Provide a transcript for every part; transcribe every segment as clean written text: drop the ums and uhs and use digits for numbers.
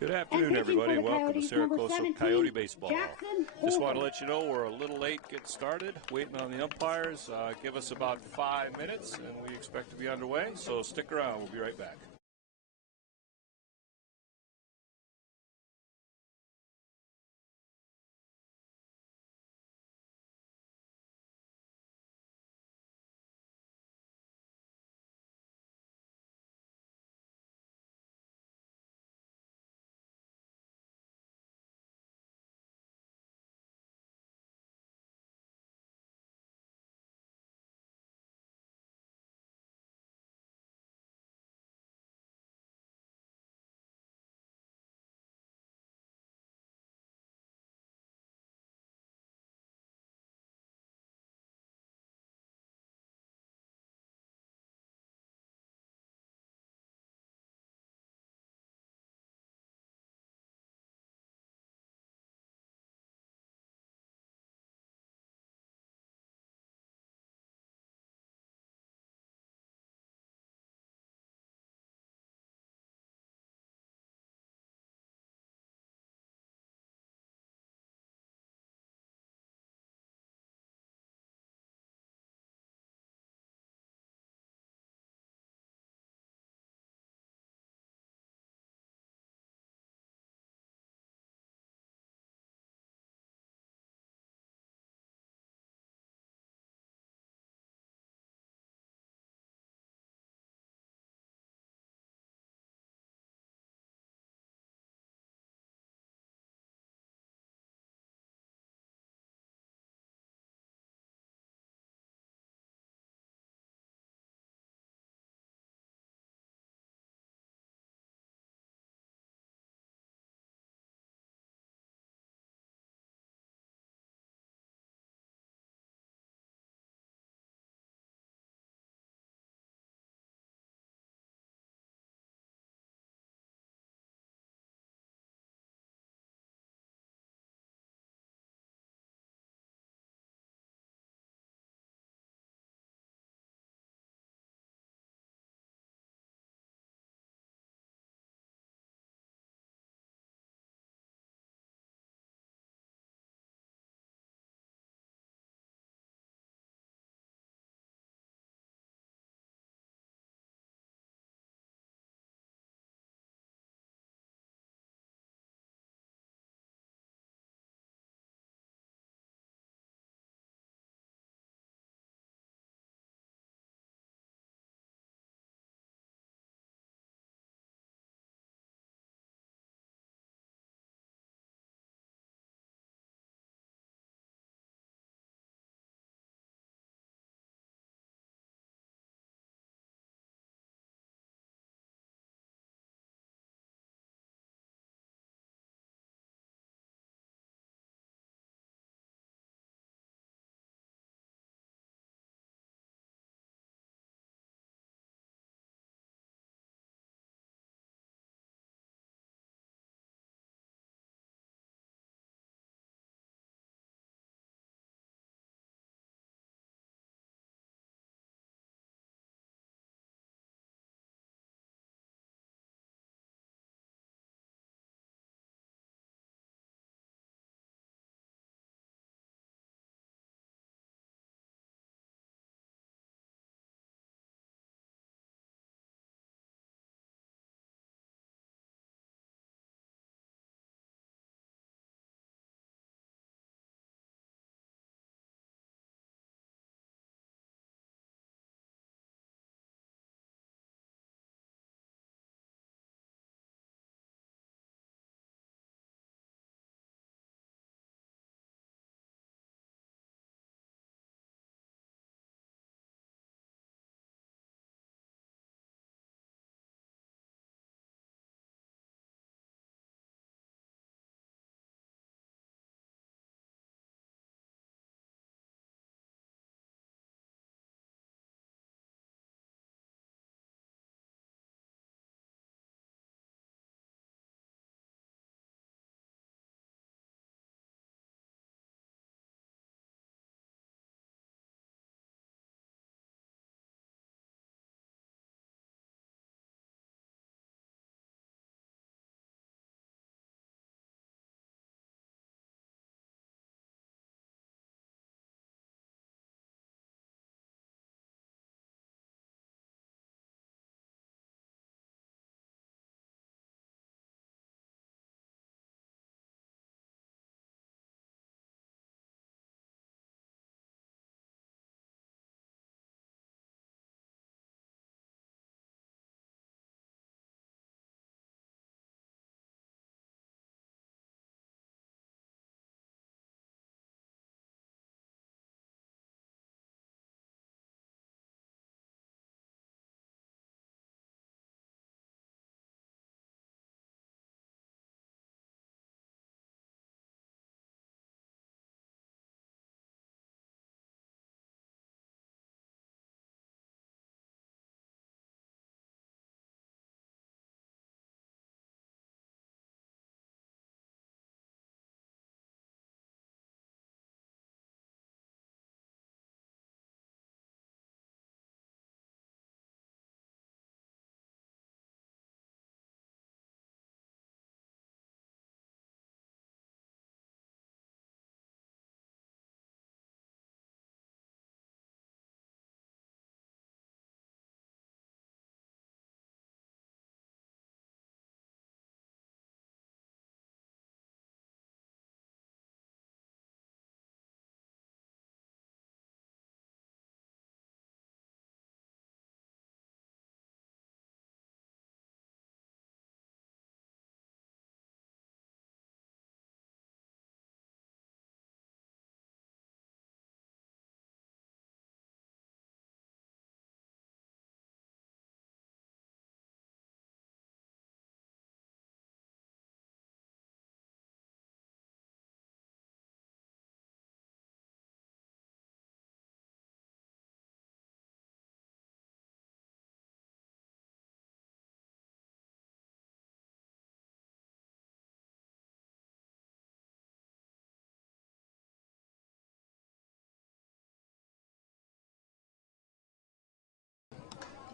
Good afternoon, everybody. Welcome to Coso Coyote Baseball. Just want to let you know we're a little late getting started, waiting on the umpires. Give us about 5 minutes, and we expect to be underway. So stick around. We'll be right back.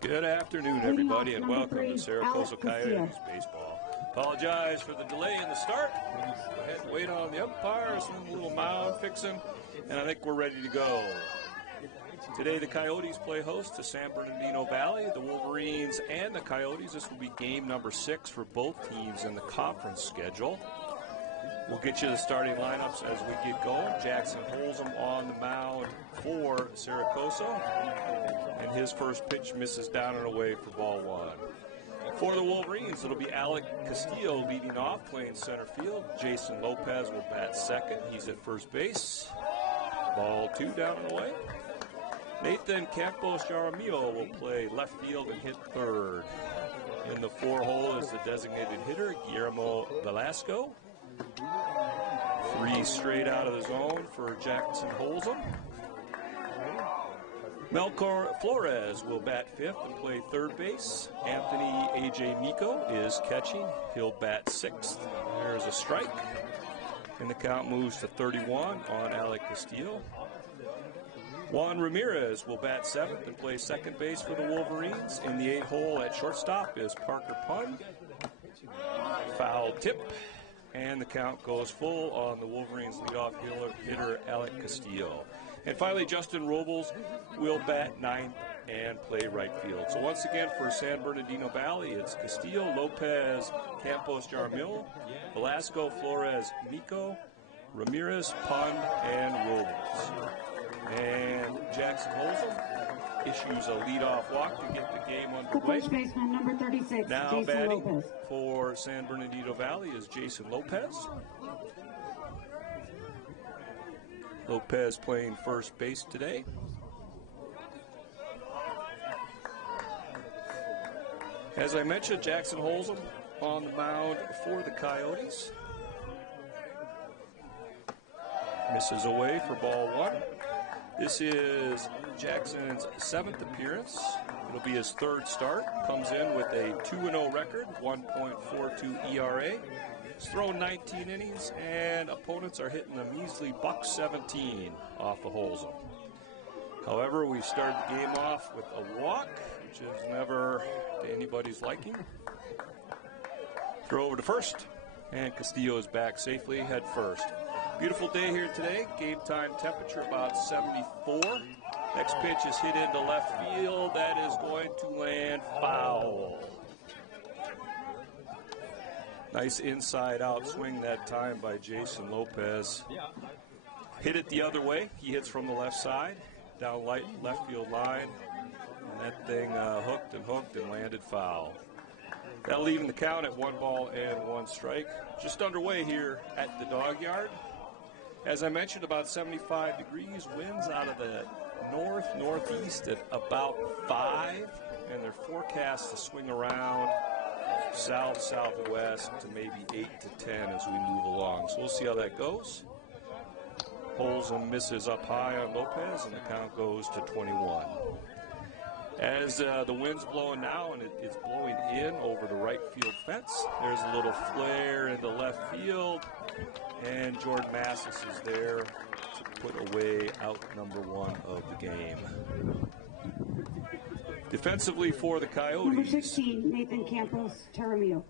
Good afternoon, everybody, and welcome to Coso Coyotes baseball. Apologize for the delay in the start. We had to wait on the umpires, a little mound fixing, and I think we're ready to go. Today, the Coyotes play host to San Bernardino Valley, the Wolverines, and the Coyotes. This will be game number 6 for both teams in the conference schedule. We'll get you the starting lineups as we get going. Jackson Holzum on the mound for Coso, and his first pitch misses down and away for ball 1. For the Wolverines, it'll be Alec Castillo leading off, playing center field. Jason Lopez will bat second. He's at first base. Ball 2 down and away. Nathan Campos Jaramillo will play left field and hit third. In the 4-hole is the designated hitter, Guillermo Velasco. 3 straight out of the zone for Jackson Holzum. Melchor Flores will bat 5th and play third base. Anthony A.J. Miko is catching. He'll bat 6th. There's a strike. And the count moves to 31 on Alec Castillo. Juan Ramirez will bat 7th and play second base for the Wolverines. In the 8-hole at shortstop is Parker Pun. Foul tip. And the count goes full on the Wolverines' leadoff hitter, Alec Castillo. And finally, Justin Robles will bat 9th and play right field. So once again, for San Bernardino Valley, it's Castillo, Lopez, Campos, Jaramillo, Velasco, Flores, Miko, Ramirez, Pund, and Robles. And Jackson Holzum issues a leadoff walk to get the game underway. First baseman, number 36, now Jason batting Lopez. For San Bernardino Valley is Jason Lopez. Lopez playing first base today. As I mentioned, Jackson Holzum on the mound for the Coyotes. Misses away for ball 1. This is Jackson's 7th appearance. It'll be his 3rd start. Comes in with a 2-0 record, 1.42 ERA. He's thrown 19 innings, and opponents are hitting a measly $117 off of Holzum. However, we started the game off with a walk, which is never to anybody's liking. Throw over to first, and Castillo is back safely, head first. Beautiful day here today. Game time temperature about 74. Next pitch is hit into left field. That is going to land foul. Nice inside-out swing that time by Jason Lopez. Hit it the other way. He hits from the left side, down left field line. And that thing hooked and landed foul. That'll even the count at 1 ball and 1 strike. Just underway here at the dog yard. As I mentioned, about 75 degrees, winds out of the northeast at about 5, and they're forecast to swing around southwest to maybe 8 to 10 as we move along. So we'll see how that goes. Holzum misses up high on Lopez, and the count goes to 21. As the wind's blowing now, and it's blowing in over the right field fence, there's a little flare in the left field. And Jordan Massis is there to put away out number 1 of the game. Defensively for the Coyotes, Number 16, Nathan Campos Jaramillo.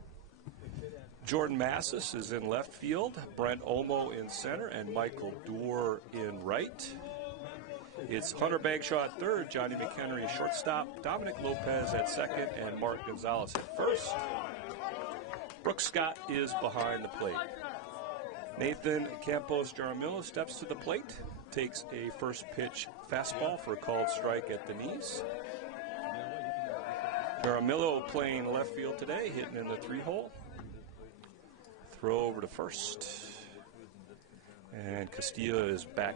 Jordan Massis is in left field, Brent Olmo in center, and Michael Doerr in right. It's Hunter Bagshaw at third, Johnny Mchenry shortstop, Dominic Lopez at second, and Mark Gonzalez at first. Brooks Scott is behind the plate. Nathan Campos Jaramillo steps to the plate, takes a first pitch fastball for a called strike at the knees. Jaramillo playing left field today, hitting in the 3-hole. Throw over to first. And Castillo is back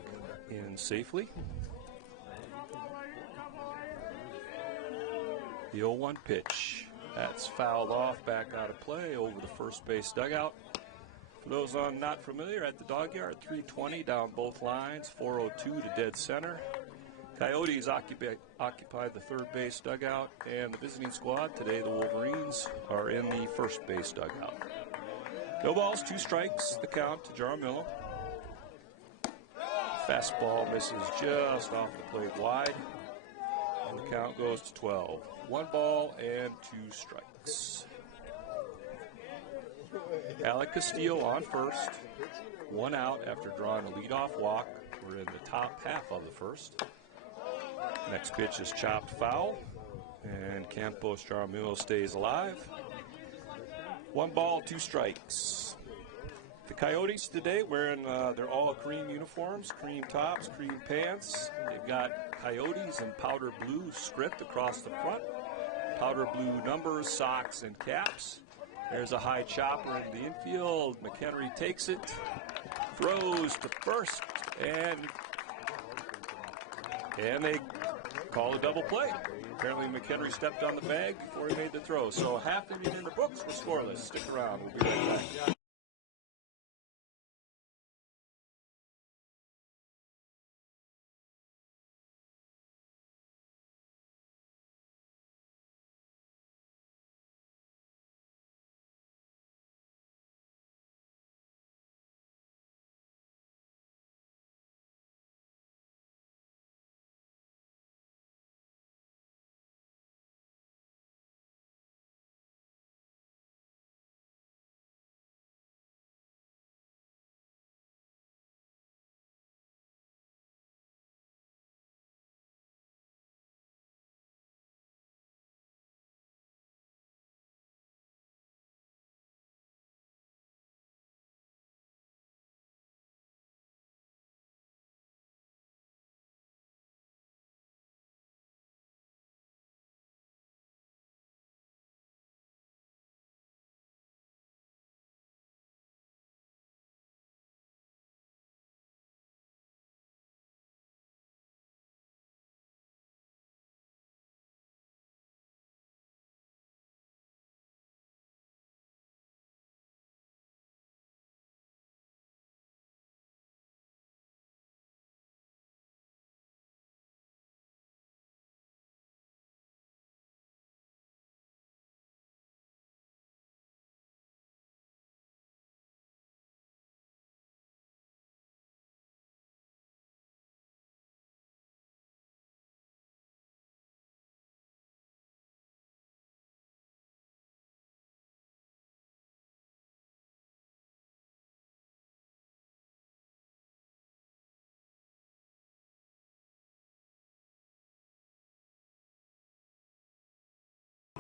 in safely. The 0-1 pitch. That's fouled off, back out of play, over the first base dugout. For those not familiar, at the dog yard, 320 down both lines, 402 to dead center. Coyotes occupy the third base dugout, and the visiting squad today, the Wolverines, are in the first base dugout. No balls, 2 strikes, the count to Jaramillo. Fastball misses just off the plate wide. and the count goes to 12. 1 ball and 2 strikes. Alec Castillo on first. 1 out after drawing a leadoff walk. We're in the top half of the first. Next pitch is chopped foul, and Campos Jaramillo stays alive. 1 ball, 2 strikes. The Coyotes today wearing their all cream uniforms, cream tops, cream pants. They've got Coyotes in powder blue script across the front, powder blue numbers, socks, and caps. There's a high chopper in the infield. Mchenry takes it, throws to first, and they call a double play. Apparently Mchenry stepped on the bag before he made the throw. So half inning in the books, we're scoreless. Stick around. We'll be right back.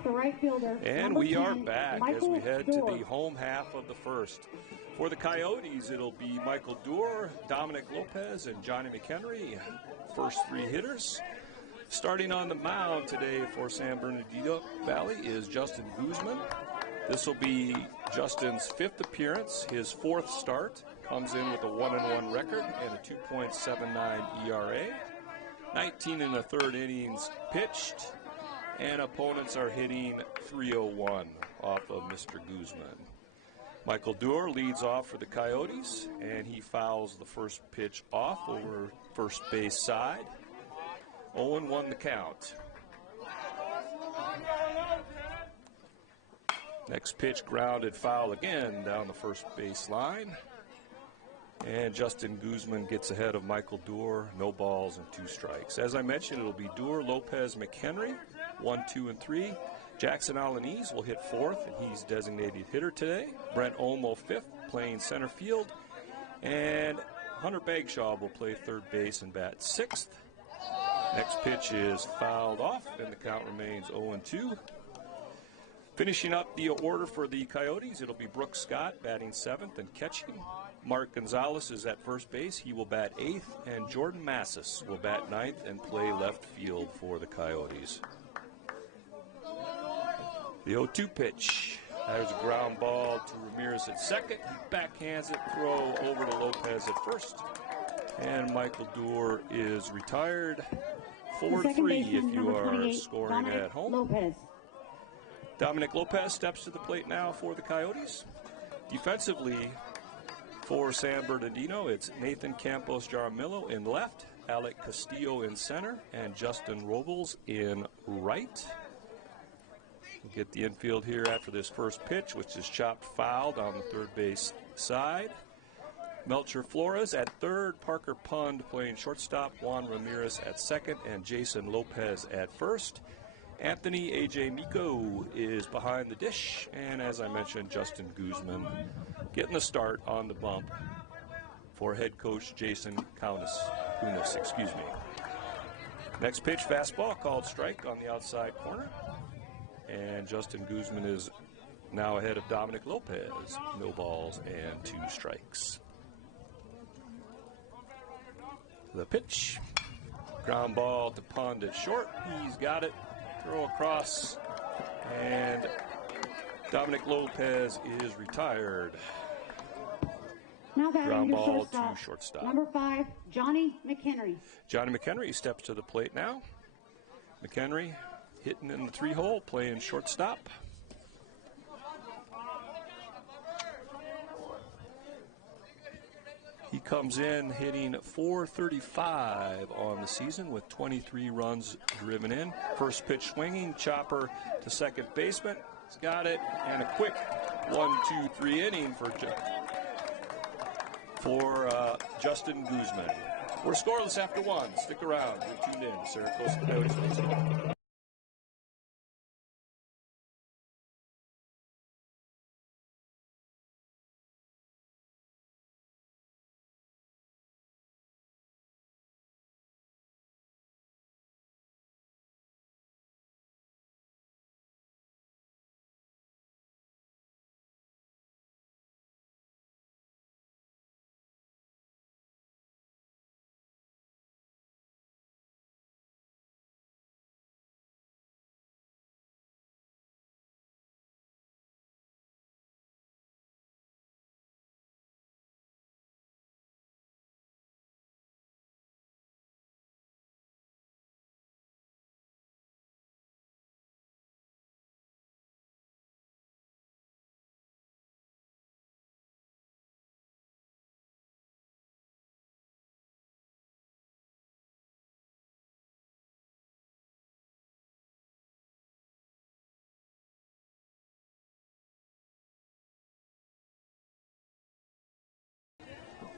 The right fielder. And we are back as we head to the home half of the first. For the Coyotes, it'll be Michael Duer, Dominic Lopez, and Johnny Mchenry, first 3 hitters. Starting on the mound today for San Bernardino Valley is Justin Guzman. This will be Justin's 5th appearance, his 4th start. Comes in with a 1-1 record and a 2.79 ERA. 19 in the 3rd innings pitched, and opponents are hitting .301 off of Mr. Guzman. Michael Duer leads off for the Coyotes, and he fouls the first pitch off over first base side. 0-1 the count. Next pitch grounded foul again down the first base line. And Justin Guzman gets ahead of Michael Duer, no balls and 2 strikes. As I mentioned, it'll be Duer, Lopez, Mchenry, 1, 2, and 3. Jackson Alanis will hit 4th, and he's designated hitter today. Brent Olmo 5th, playing center field. And Hunter Bagshaw will play 3rd base and bat 6th. Next pitch is fouled off, and the count remains 0-2. Finishing up the order for the Coyotes, it'll be Brooks Scott batting 7th and catching. Mark Gonzalez is at first base. He will bat 8th, and Jordan Massis will bat 9th and play left field for the Coyotes. The 0-2 pitch. There's a ground ball to Ramirez at second. He backhands it, throw over to Lopez at first. And Michael Duer is retired. 4-3 if you are scoring at home. Lopez. Dominic Lopez steps to the plate now for the Coyotes. Defensively for San Bernardino, it's Nathan Campos Jaramillo in left, Alec Castillo in center, and Justin Robles in right. We'll get the infield here after this first pitch, which is chopped foul down the 3rd base side. Melcher Flores at third, Parker Pund playing shortstop, Juan Ramirez at second, and Jason Lopez at first. Anthony A.J. Miko is behind the dish, and as I mentioned, Justin Guzman getting the start on the bump for head coach Jason Kunis. Next pitch, fastball, called strike on the outside corner, and Justin Guzman is now ahead of Dominic Lopez. No balls and 2 strikes. The pitch, ground ball to Pond at short. He's got it. Throw across, and Dominic Lopez is retired. Now ground ball to shortstop. Number 5, Johnny Mchenry. Johnny Mchenry steps to the plate now. Mchenry hitting in the 3-hole, playing shortstop. He comes in hitting .435 on the season with 23 runs driven in. First pitch swinging, chopper to second baseman. He's got it, and a quick 1-2-3 inning for Justin Guzman. We're scoreless after 1. Stick around. You're tuned in. Sarah Coso Coyotes Baseball.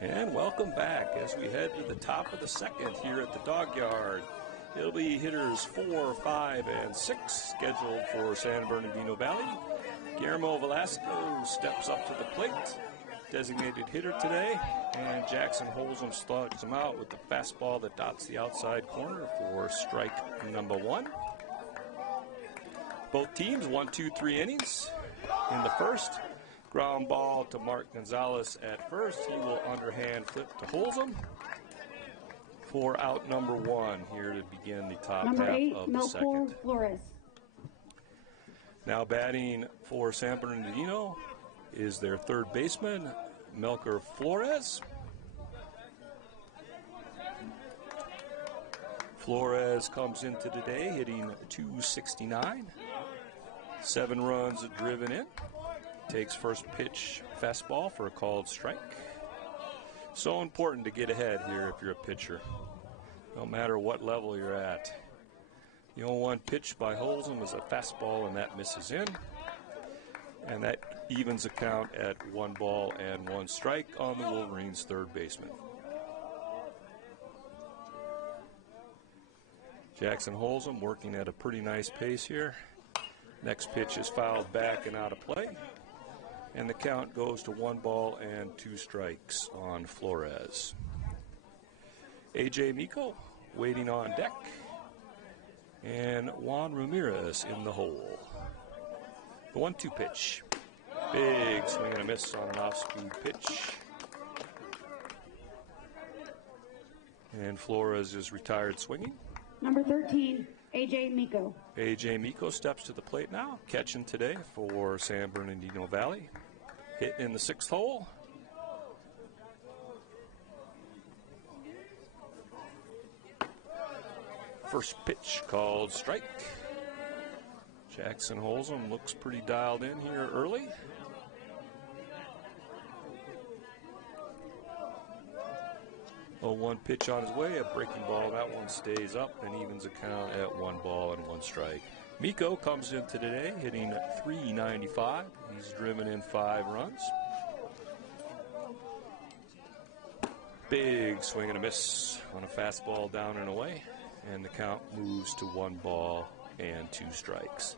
And welcome back as we head to the top of the second here at the Dog Yard. It'll be hitters 4, 5, and 6 scheduled for San Bernardino Valley. Guillermo Velasco steps up to the plate, designated hitter today, and Jackson Holzum starts him out with the fastball that dots the outside corner for strike number 1. Both teams 1-2-3 innings in the first. Ground ball to Mark Gonzalez at first. He will underhand flip to Holzum for out number 1 here to begin the top number half 8, of the second. Melcher Flores. Now batting for San Bernardino is their third baseman, Melcher Flores. Flores comes into today hitting .269. 7 runs driven in. Takes first pitch fastball for a called strike. So important to get ahead here if you're a pitcher, no matter what level you're at. The 0-1 pitch by Holzum is a fastball, and that misses in. And that evens the count at 1 ball and 1 strike on the Wolverines' third baseman. Jackson Holzum working at a pretty nice pace here. Next pitch is fouled back and out of play. And the count goes to 1 ball and 2 strikes on Flores. A.J. Miko waiting on deck. And Juan Ramirez in the hole. The 1-2 pitch. Big swing and a miss on an off-speed pitch. And Flores is retired swinging. Number 13, A.J. Miko. A.J. Miko steps to the plate now, catching today for San Bernardino Valley. Hit in the 6th hole. First pitch called strike. Jackson Holzum looks pretty dialed in here early. Oh, 1 pitch on his way, a breaking ball. That one stays up and evens the count at 1 ball and 1 strike. Miko comes into today hitting .395. He's driven in 5 runs. Big swing and a miss on a fastball down and away, and the count moves to 1 ball and 2 strikes.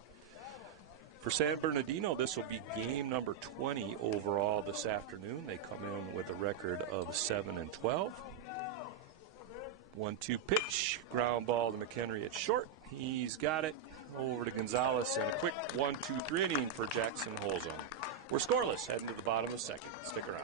For San Bernardino, this will be game number 20 overall this afternoon. They come in with a record of 7-12. 1-2 pitch, ground ball to Mchenry at short. He's got it over to Gonzalez, and a quick 1-2-3 inning for Jackson Holzone. We're scoreless heading to the bottom of the second. Stick around.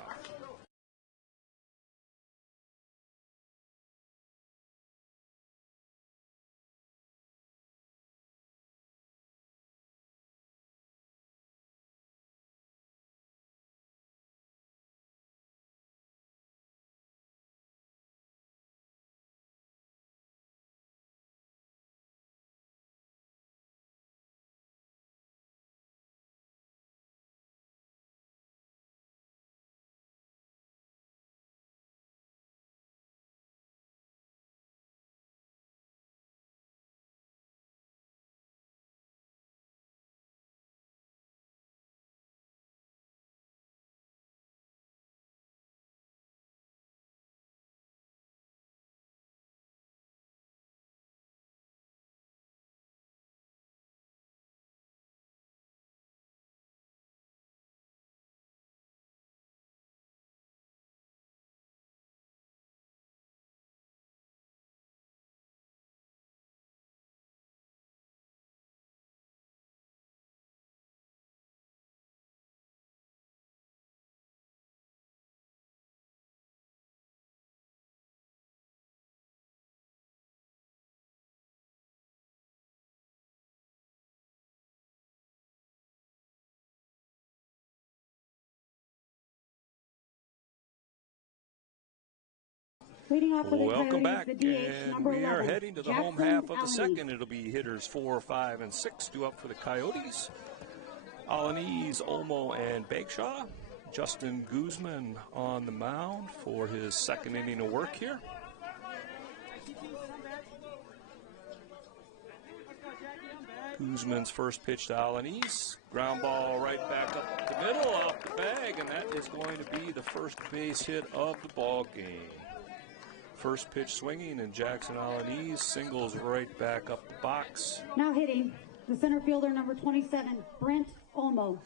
Welcome back, and we are heading to the home half of the second. It'll be hitters 4, 5, and 6 due up for the Coyotes. Alaniz, Olmo, and Bagshaw. Justin Guzman on the mound for his second inning of work here. Guzman's first pitch to Alaniz. Ground ball right back up the middle, off the bag, and that is going to be the first base hit of the ball game. First pitch swinging, and Jackson Alaniz singles right back up the box. Now hitting the center fielder, number 27, Brent Olmo.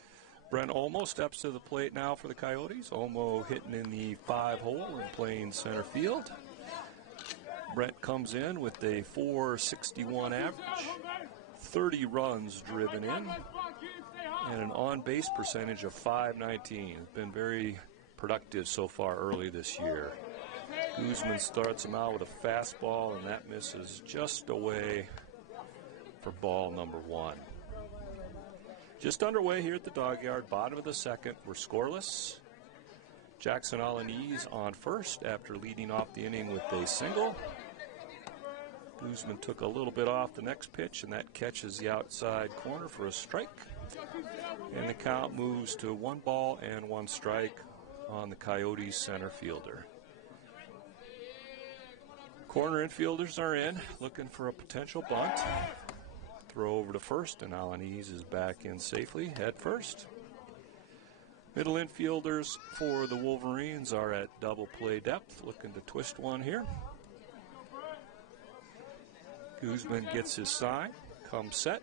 Brent Olmo steps to the plate now for the Coyotes. Olmo hitting in the 5-hole and playing center field. Brent comes in with a .461 average, 30 runs driven in, and an on-base percentage of .519. Been very productive so far early this year. Guzman starts him out with a fastball, and that misses just away for ball number 1. Just underway here at the dog yard, bottom of the second. We're scoreless. Jackson Alaniz on first after leading off the inning with a single. Guzman took a little bit off the next pitch, and that catches the outside corner for a strike. And the count moves to 1 ball and 1 strike on the Coyotes center fielder. Corner infielders are in, looking for a potential bunt. Throw over to first, and Alaniz is back in safely, head first. Middle infielders for the Wolverines are at double play depth, looking to twist one here. Guzman gets his sign, comes set,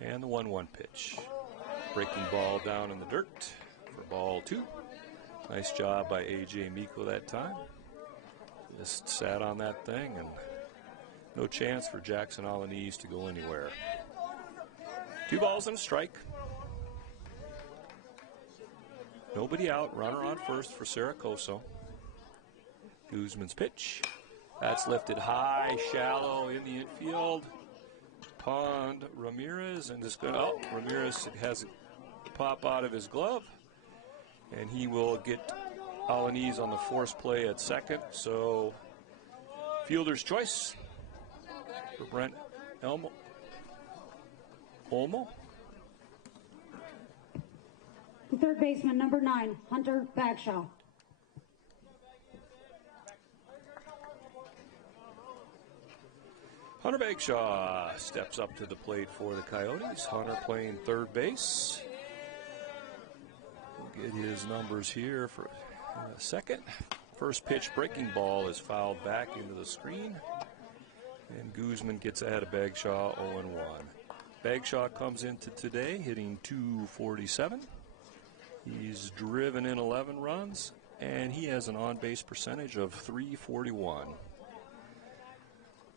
and the 1-1 pitch. Breaking ball down in the dirt for ball 2. Nice job by A.J. Miko that time. Just sat on that thing, and no chance for Jackson Alaniz to go anywhere. 2 balls and a strike. Nobody out, runner on first for Coso. Guzman's pitch. That's lifted high, shallow in the infield. Juan Ramirez, and just going, oh, Ramirez has it pop out of his glove, and he will get Alaniz on the force play at second. So fielder's choice for Brent Olmo. The third baseman, number 9, Hunter Bagshaw. Hunter Bagshaw steps up to the plate for the Coyotes. Hunter playing third base. We'll get his numbers here for Second. First pitch breaking ball is fouled back into the screen. And Guzman gets ahead of Bagshaw 0-1. Bagshaw comes into today hitting .247. He's driven in 11 runs, and he has an on-base percentage of .341.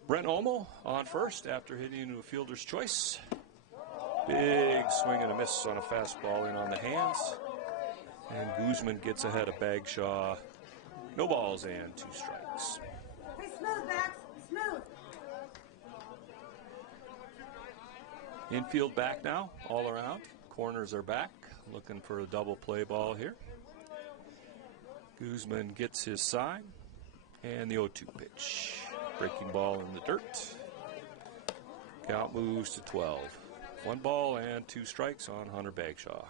Brent Olmo on first after hitting into a fielder's choice. Big swing and a miss on a fastball in on the hands. And Guzman gets ahead of Bagshaw. No balls and 2 strikes. Hey, smooth, Max. Smooth. Infield back now, all around. Corners are back, looking for a double play ball here. Guzman gets his sign, and the 0-2 pitch. Breaking ball in the dirt. Count moves to 12. 1 ball and 2 strikes on Hunter Bagshaw.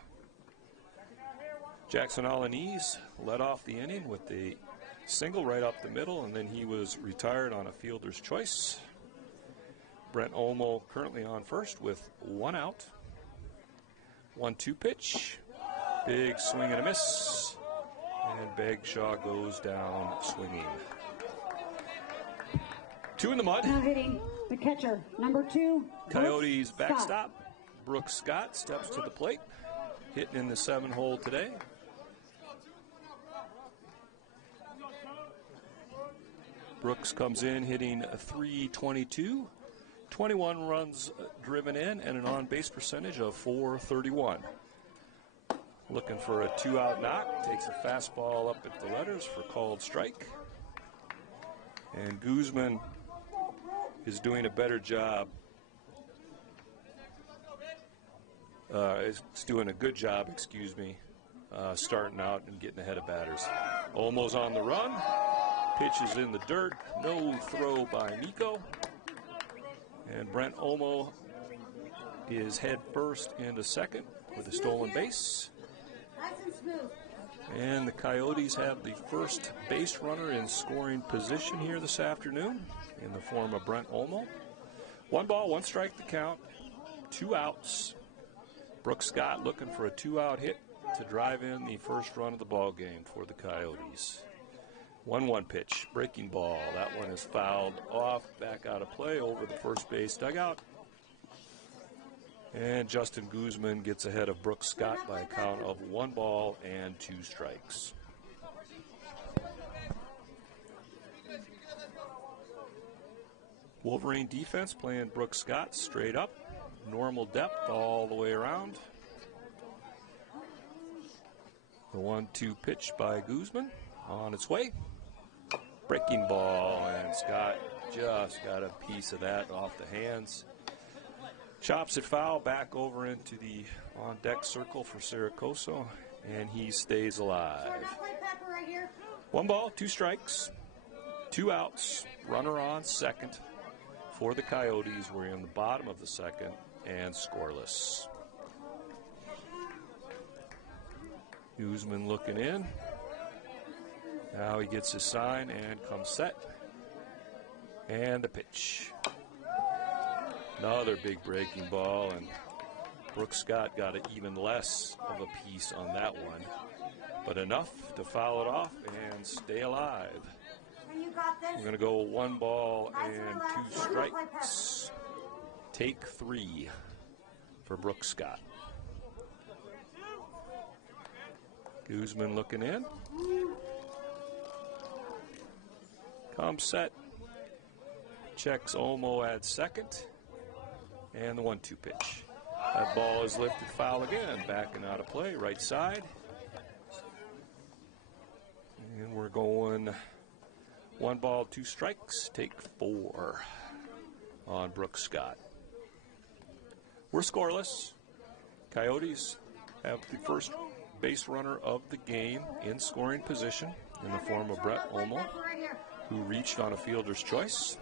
Jackson Alanis led off the inning with the single right up the middle, and then he was retired on a fielder's choice. Brent Olmo currently on first with 1 out. 1-2 pitch. Big swing and a miss. And Bagshaw goes down swinging. 2 in the mud. Now hitting the catcher, number 2. Coyotes backstop. Brooks Scott steps to the plate. Hitting in the 7-hole today. Brooks comes in hitting a .322. 21 runs driven in and an on-base percentage of .431. Looking for a 2-out knock. Takes a fastball up at the letters for called strike. And Guzman is doing a better job. Is doing a good job, starting out and getting ahead of batters. Olmo's on the run. Pitch is in the dirt. No throw by Nico. And Brent Olmo is head first into second with a stolen base. And the Coyotes have the first base runner in scoring position here this afternoon in the form of Brent Olmo. 1 ball, 1 strike to count, 2 outs. Brooks Scott looking for a 2-out hit to drive in the first run of the ball game for the Coyotes. 1-1 pitch, breaking ball. That one is fouled off, back out of play over the first base dugout. And Justin Guzman gets ahead of Brooks Scott by a count of 1 ball and 2 strikes. Wolverine defense playing Brooks Scott straight up. Normal depth all the way around. The 1-2 pitch by Guzman on its way. Breaking ball, and Scott just got a piece of that off the hands. Chops it foul back over into the on-deck circle for Coso, and he stays alive. 1 ball, 2 strikes, 2 outs, runner on second for the Coyotes. We're in the bottom of the second and scoreless. Guzman looking in. Now he gets his sign and comes set. And the pitch. Another big breaking ball, and Brooks Scott got even less of a piece on that one, but enough to foul it off and stay alive. We're going to go 1 ball and 2 strikes. Take 3 for Brooks Scott. Guzman looking in. Comes set. Checks Olmo at second. And the 1-2 pitch. That ball is lifted foul again. Backing out of play, right side. And we're going 1 ball, 2 strikes. Take 4 on Brooks Scott. We're scoreless. Coyotes have the first base runner of the game in scoring position in the form of Brent Olmo, who reached on a fielder's choice.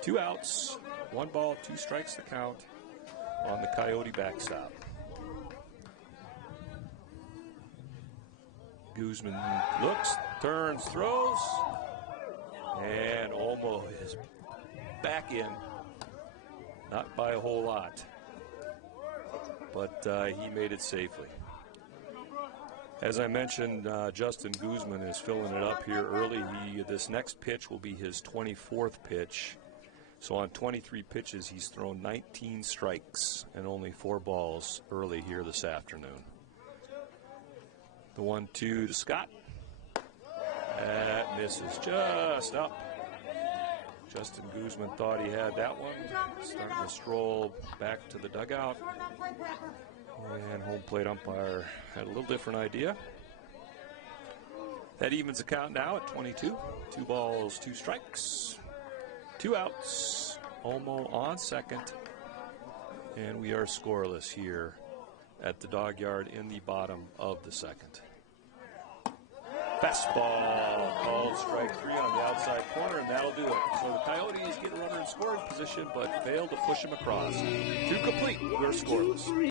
2 outs, 1 ball, 2 strikes to count on the Coyote backstop. Guzman looks, turns, throws, and Olmo is back in. Not by a whole lot, but he made it safely. As I mentioned, Justin Guzman is filling it up here early. This next pitch will be his 24th pitch. So on 23 pitches, he's thrown 19 strikes and only 4 balls early here this afternoon. The 1-2 to Scott. That misses just up. Justin Guzman thought he had that one. Starting to stroll back to the dugout. And home plate umpire had a little different idea. That evens the count now at 22. 2 balls, 2 strikes, 2 outs. Omo on second. And we are scoreless here at the dog yard in the bottom of the second. Fastball called strike 3 on the outside corner, and that'll do it. So the Coyotes get a runner in scoring position, but fail to push him across. 2 complete. We're scoreless.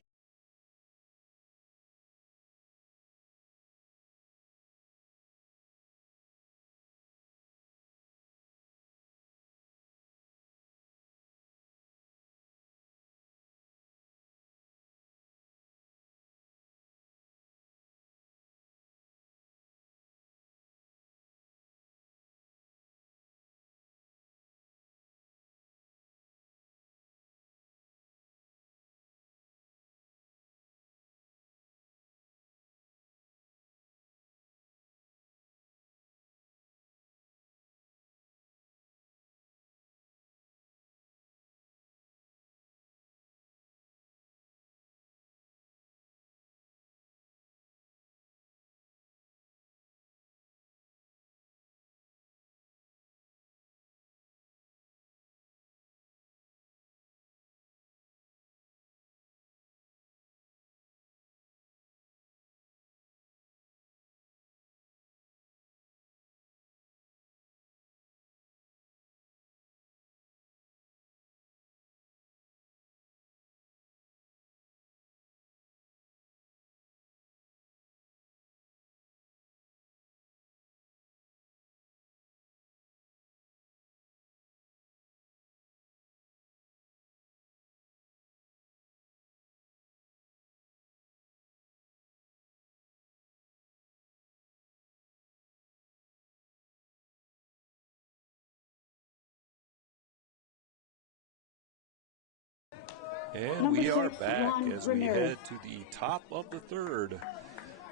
And we are back as we head to the top of the third.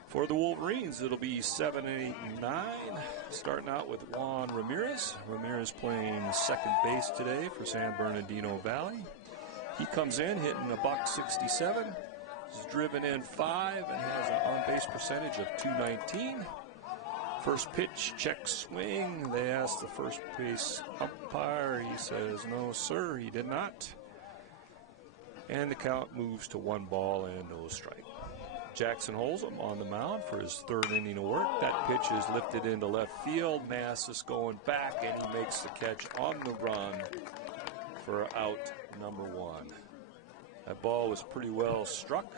For the Wolverines, it'll be 7, 8, and 9. Starting out with Juan Ramirez. Ramirez playing second base today for San Bernardino Valley. He comes in hitting $167. He's driven in 5 and has an on-base percentage of .219. First pitch, check swing. They ask the first base umpire. He says, no, sir, he did not. And the count moves to 1 ball and no strike. Jackson Holzum on the mound for his 3rd inning of work. That pitch is lifted into left field. Massis going back, and he makes the catch on the run for out number 1. That ball was pretty well struck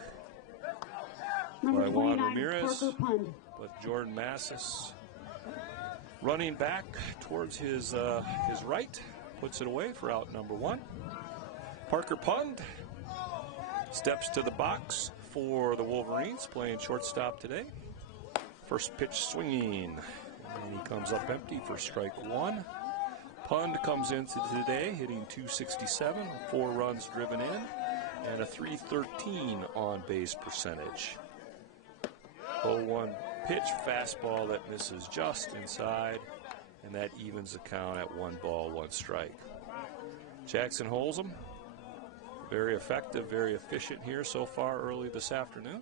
by Juan Ramirez, but Jordan Massis running back towards his right puts it away for out number 1. Parker Pund steps to the box for the Wolverines, playing shortstop today. First pitch swinging, and he comes up empty for strike 1. Pund comes into today hitting .267, 4 runs driven in, and a .313 on base percentage. 0-1 pitch, fastball that misses just inside, and that evens the count at 1 ball, 1 strike. Jackson Holzum, very effective, very efficient here so far early this afternoon.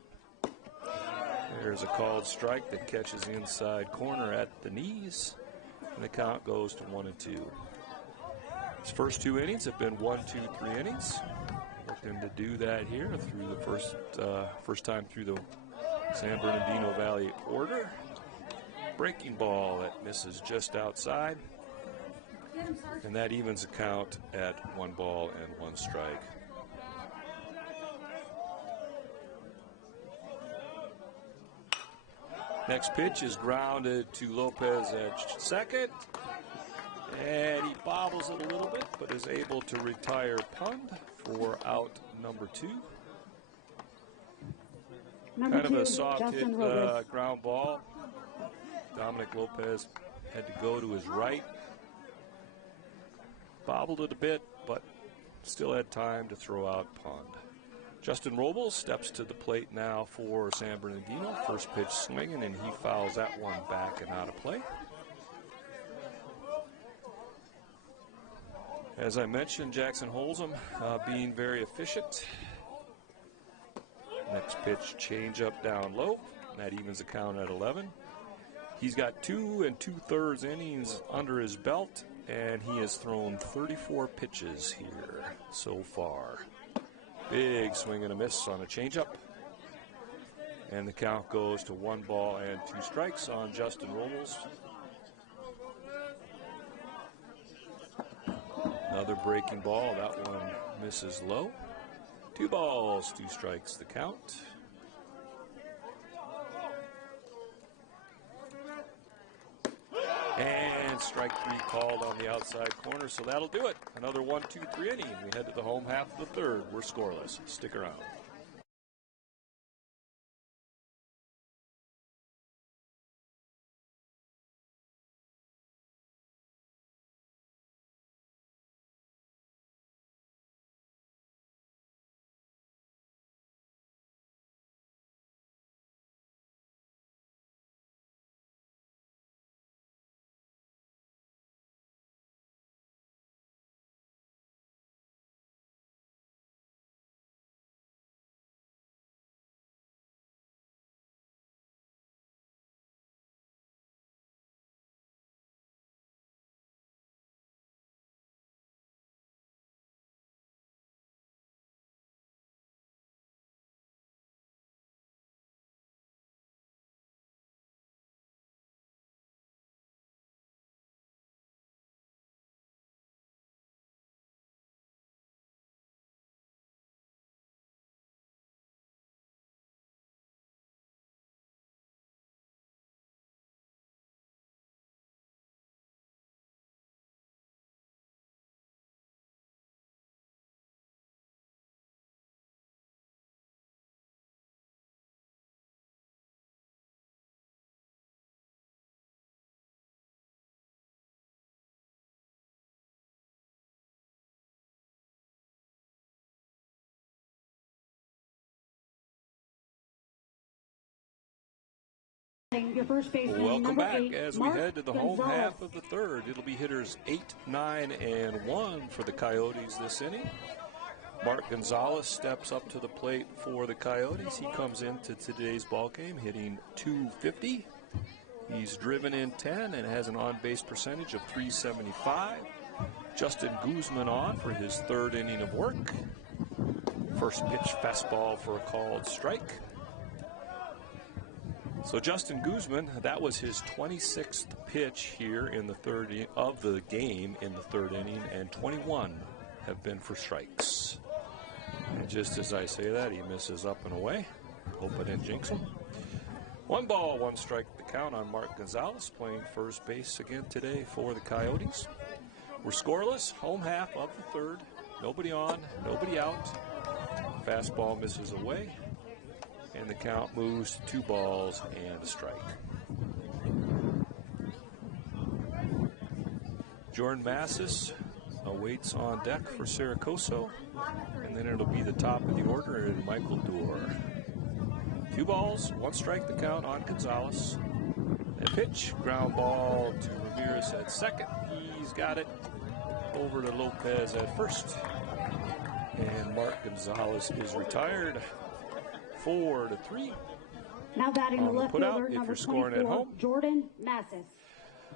There's a called strike that catches the inside corner at the knees, and the count goes to 1 and 2. His first 2 innings have been 1, 2, 3 innings. Looking to do that here through the first time through the San Bernardino Valley order. Breaking ball that misses just outside, and that evens the count at 1 ball and 1 strike. Next pitch is grounded to Lopez at second, and he bobbles it a little bit, but is able to retire Pund for out number 2. Number Kind of a 2, soft hit Justin Robles. ground ball. Dominic Lopez had to go to his right. Bobbled it a bit, but still had time to throw out pond. Justin Robles steps to the plate now for San Bernardino. First pitch swinging, and he fouls that one back and out of play. As I mentioned, Jackson Holzum being very efficient. Next pitch, change up down low. That evens the count at 11. He's got 2 2/3 innings under his belt, and he has thrown 34 pitches here so far. Big swing and a miss on a changeup. And the count goes to 1 ball and 2 strikes on Justin Robles. Another breaking ball. That one misses low. 2 balls, 2 strikes, the count. And strike 3 called on the outside corner, so that'll do it. Another 1-2-3 inning. We head to the home half of the third. We're scoreless. Stick around. Your first baseman, Welcome back 8, as Mark we head to the Gonzalez. home half of the third. It'll be hitters 8, 9, and 1 for the Coyotes this inning. Mark Gonzalez steps up to the plate for the Coyotes. He comes into today's ball game hitting .250. He's driven in 10 and has an on-base percentage of .375. Justin Guzman on for his third inning of work. First pitch fastball for a called strike. So Justin Guzman, that was his 26th pitch here in the third of the game in the third inning, and 21 have been for strikes. And just as I say that, he misses up and away. Hope I didn't jinx him. 1 ball, 1 strike the count on Mark Gonzalez, playing first base again today for the Coyotes. We're scoreless, home half of the third. Nobody on, nobody out. Fastball misses away. And the count moves to 2 balls and a strike. Jordan Massis awaits on deck for Coso, and then it'll be the top of the order and Michael Dorr. 2 balls, 1 strike the count on Gonzalez. A pitch, ground ball to Ramirez at second. He's got it over to Lopez at first. And Mark Gonzalez is retired. 4-3. Now batting the left fielder, if number you're scoring 24, at home. Jordan Massis.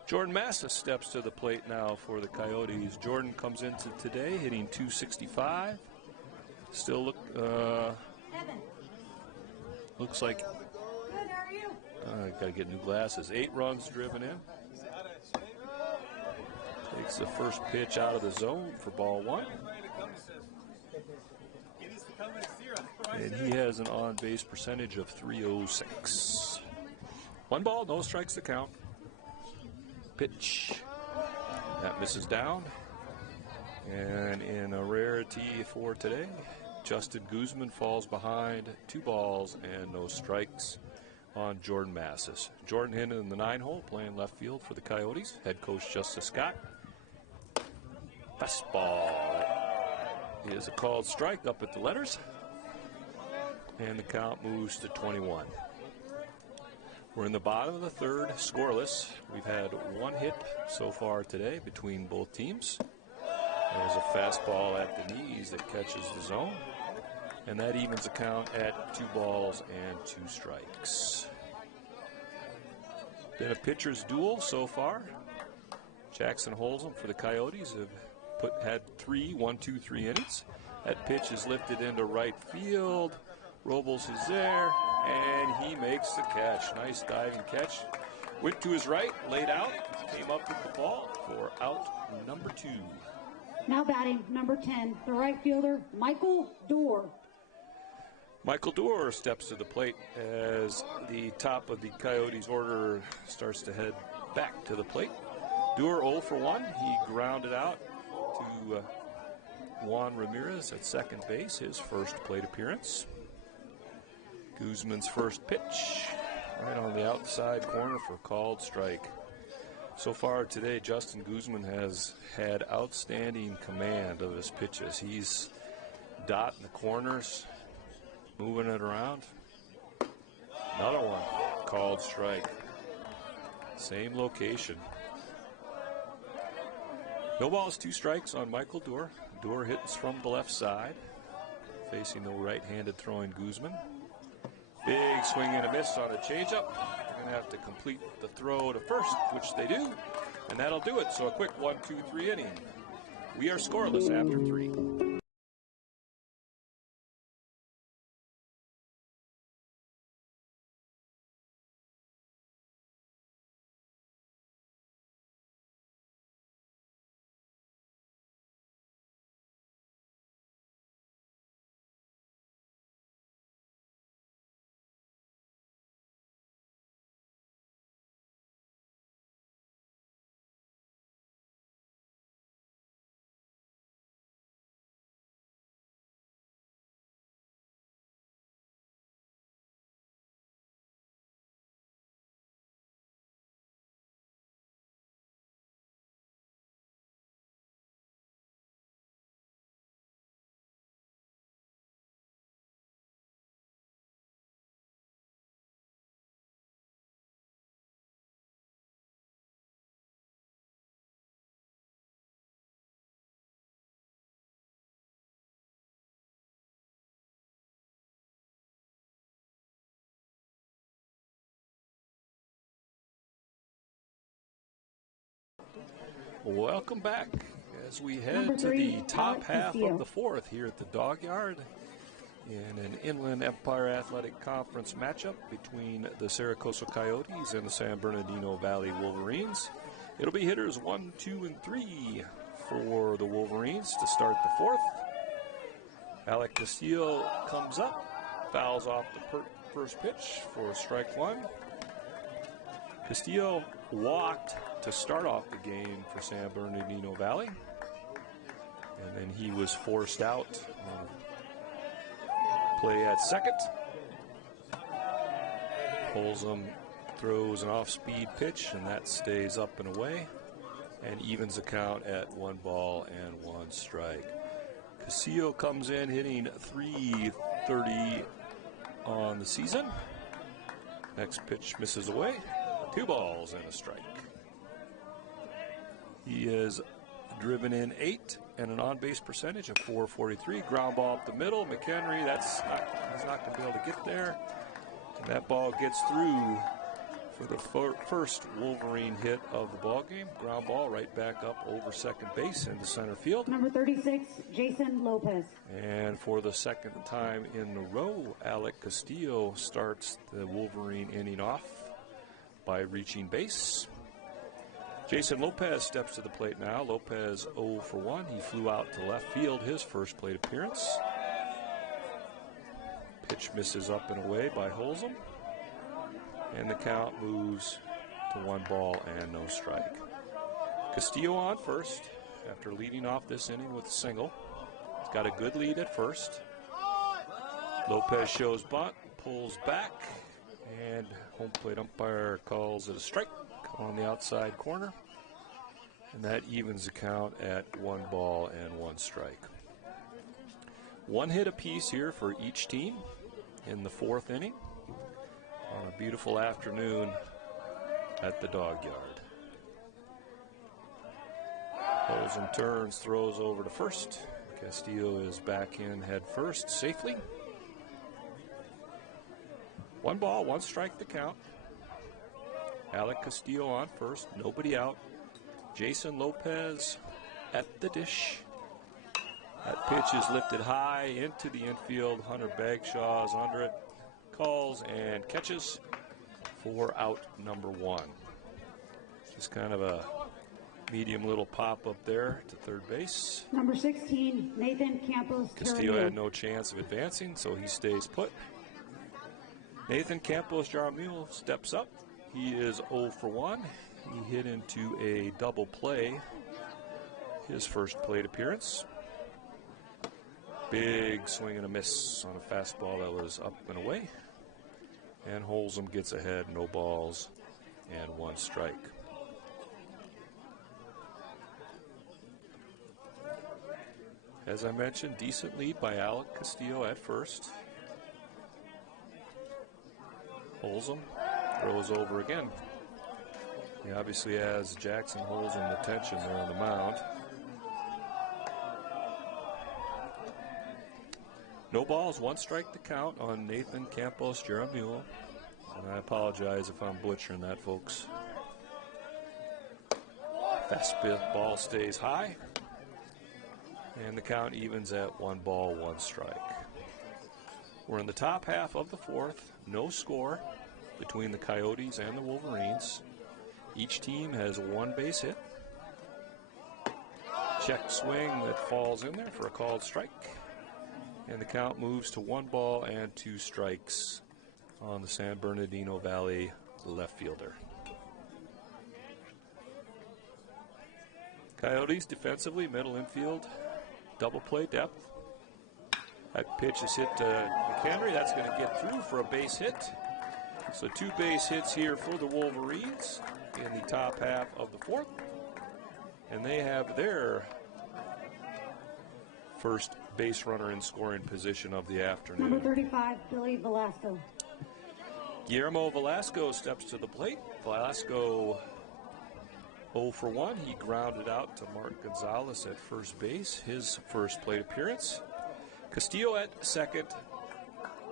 Jordan Massis steps to the plate now for the Coyotes. Jordan comes into today hitting .265. Still looks like got to get new glasses. 8 runs driven in. Takes the first pitch out of the zone for ball 1. And he has an on-base percentage of .306. 1 ball, no strikes to count. Pitch. That misses down. And in a rarity for today, Justin Guzman falls behind, 2 balls and no strikes on Jordan Massis. Jordan Hinton in the 9-hole, playing left field for the Coyotes. Head coach Justice Scott. Fastball is a called strike up at the letters. And the count moves to 21. We're in the bottom of the third, scoreless. We've had 1 hit so far today between both teams. There's a fastball at the knees that catches the zone. And that evens the count at 2 balls and 2 strikes. Been a pitcher's duel so far. Jackson Holzum for the Coyotes have had 3 innings. That pitch is lifted into right field. Robles is there, and he makes the catch. Nice diving catch. Went to his right, laid out, came up with the ball for out number 2. Now batting, number 10, the right fielder, Michael Dorr. Michael Dorr steps to the plate as the top of the Coyotes order starts to head back to the plate. Dorr 0 for 1. He grounded out to Juan Ramirez at second base, his first plate appearance. Guzman's first pitch, right on the outside corner for a called strike. So far today, Justin Guzman has had outstanding command of his pitches. He's dotting the corners, moving it around. Another one, called strike. Same location. No balls, 2 strikes on Michael Dorr. Dorr hits from the left side, facing the right-handed throwing Guzman. Big swing and a miss on a changeup. They're going to have to complete the throw to first, which they do, and that'll do it. So a quick 1-2-3 inning. We are scoreless after 3. Welcome back as we head to the top half of the 4th here at the Dog Yard in an Inland Empire Athletic Conference matchup between the Cerro Coso Coyotes and the San Bernardino Valley Wolverines. It'll be hitters 1, 2, and 3 for the Wolverines to start the 4th. Alec Castillo comes up, fouls off the first pitch for strike 1. Castillo walked to start off the game for San Bernardino Valley, and then he was forced out on play at second. Holzum throws an off-speed pitch, and that stays up and away and evens the count at 1 ball and 1 strike. Castillo comes in hitting .330 on the season. Next pitch misses away. 2 balls and a strike. He has driven in 8 and an on-base percentage of .443. Ground ball up the middle. Mchenry, he's not going to be able to get there. And that ball gets through for the first Wolverine hit of the ball game. Ground ball right back up over second base into center field. Number 36, Jason Lopez. And for the second time in a row, Alec Castillo starts the Wolverine inning off by reaching base. Jason Lopez steps to the plate now. Lopez 0 for 1. He flew out to left field, his first plate appearance. Pitch misses up and away by Holzum. And the count moves to 1 ball and no strike. Castillo on first after leading off this inning with a single. He's got a good lead at first. Lopez shows bunt, pulls back, and home plate umpire calls it a strike on the outside corner. And that evens the count at 1 ball and 1 strike. 1 hit apiece here for each team in the 4th inning on a beautiful afternoon at the Dog Yard. Olsen turns, throws over to first. Castillo is back in head first safely. 1 ball, 1 strike to count. Alec Castillo on first, nobody out. Jason Lopez at the dish. That pitch is lifted high into the infield. Hunter Bagshaw's under it. Calls and catches for out number 1. Just kind of a medium little pop up there to third base. Number 16, Nathan Campos. Castillo had no chance of advancing, so he stays put. Nathan Campos Jaramillo steps up. He is 0 for 1. He hit into a double play, his first plate appearance. Big swing and a miss on a fastball that was up and away. And Holzum gets ahead, no balls and 1 strike. As I mentioned, decent lead by Alec Castillo at first. Holzum throws over again. He obviously has Jackson Holzum the tension there on the mound. No balls, 1 strike to count on Nathan Campos Jaramillo. And I apologize if I'm butchering that, folks. Fastball stays high. And the count evens at 1 ball, 1 strike. We're in the top half of the 4th. No score between the Coyotes and the Wolverines. Each team has 1 base hit. Check swing that falls in there for a called strike. And the count moves to 1 ball and 2 strikes on the San Bernardino Valley left fielder. Coyotes defensively, middle infield, double play depth. That pitch is hit to Mchenry. That's going to get through for a base hit. So 2 base hits here for the Wolverines in the top half of the 4th. And they have their first base runner in scoring position of the afternoon. Number 35, Billy Velasco. Guillermo Velasco steps to the plate. Velasco 0 for 1. He grounded out to Mark Gonzalez at first base, his first plate appearance. Castillo at second.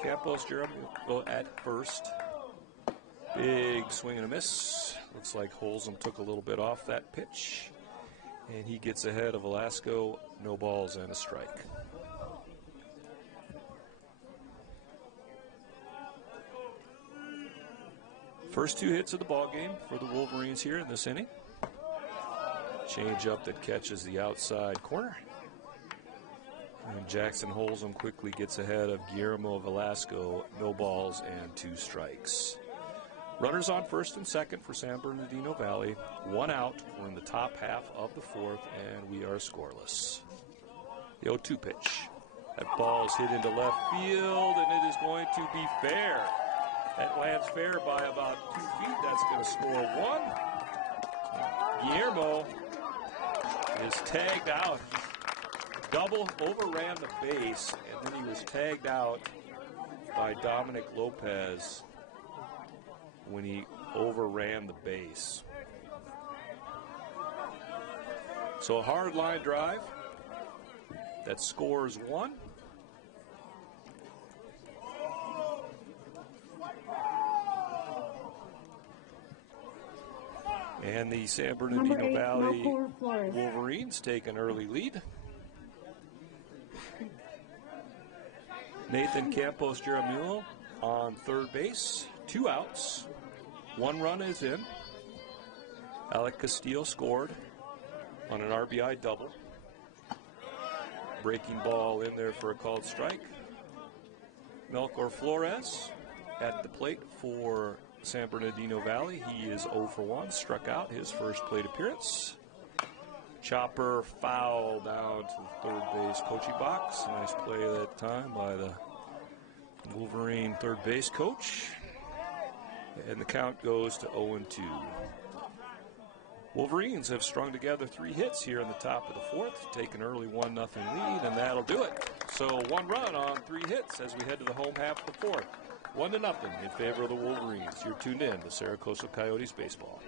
Campos Jaramillo at first. Big swing and a miss. Looks like Holzum took a little bit off that pitch. And he gets ahead of Velasco. No balls and a strike. First 2 hits of the ball game for the Wolverines here in this inning. Change up that catches the outside corner. And Jackson Holzum quickly gets ahead of Guillermo Velasco. No balls and 2 strikes. Runners on first and second for San Bernardino Valley. 1 out. We're in the top half of the 4th, and we are scoreless. The 0-2 pitch. That ball's hit into left field, and it is going to be fair. That lands fair by about 2 feet. That's going to score 1. Guillermo is tagged out. Double overran the base, and then he was tagged out by Dominic Lopez when he overran the base. So a hard line drive that scores 1. And the San Bernardino Valley Wolverines take an early lead. Nathan Campos Jaramillo on third base. 2 outs. 1 run is in. Alec Castillo scored on an RBI double. Breaking ball in there for a called strike. Melchor Flores at the plate for San Bernardino Valley. He is 0 for 1, struck out his first plate appearance. Chopper foul down to the third base coaching box. Nice play that time by the Wolverine third base coach. And the count goes to 0-2. Wolverines have strung together 3 hits here in the top of the 4th, take an early 1-0 lead, and that'll do it. So 1 run on 3 hits as we head to the home half of the 4th. 1-0 in favor of the Wolverines. You're tuned in to Coso Coyotes baseball.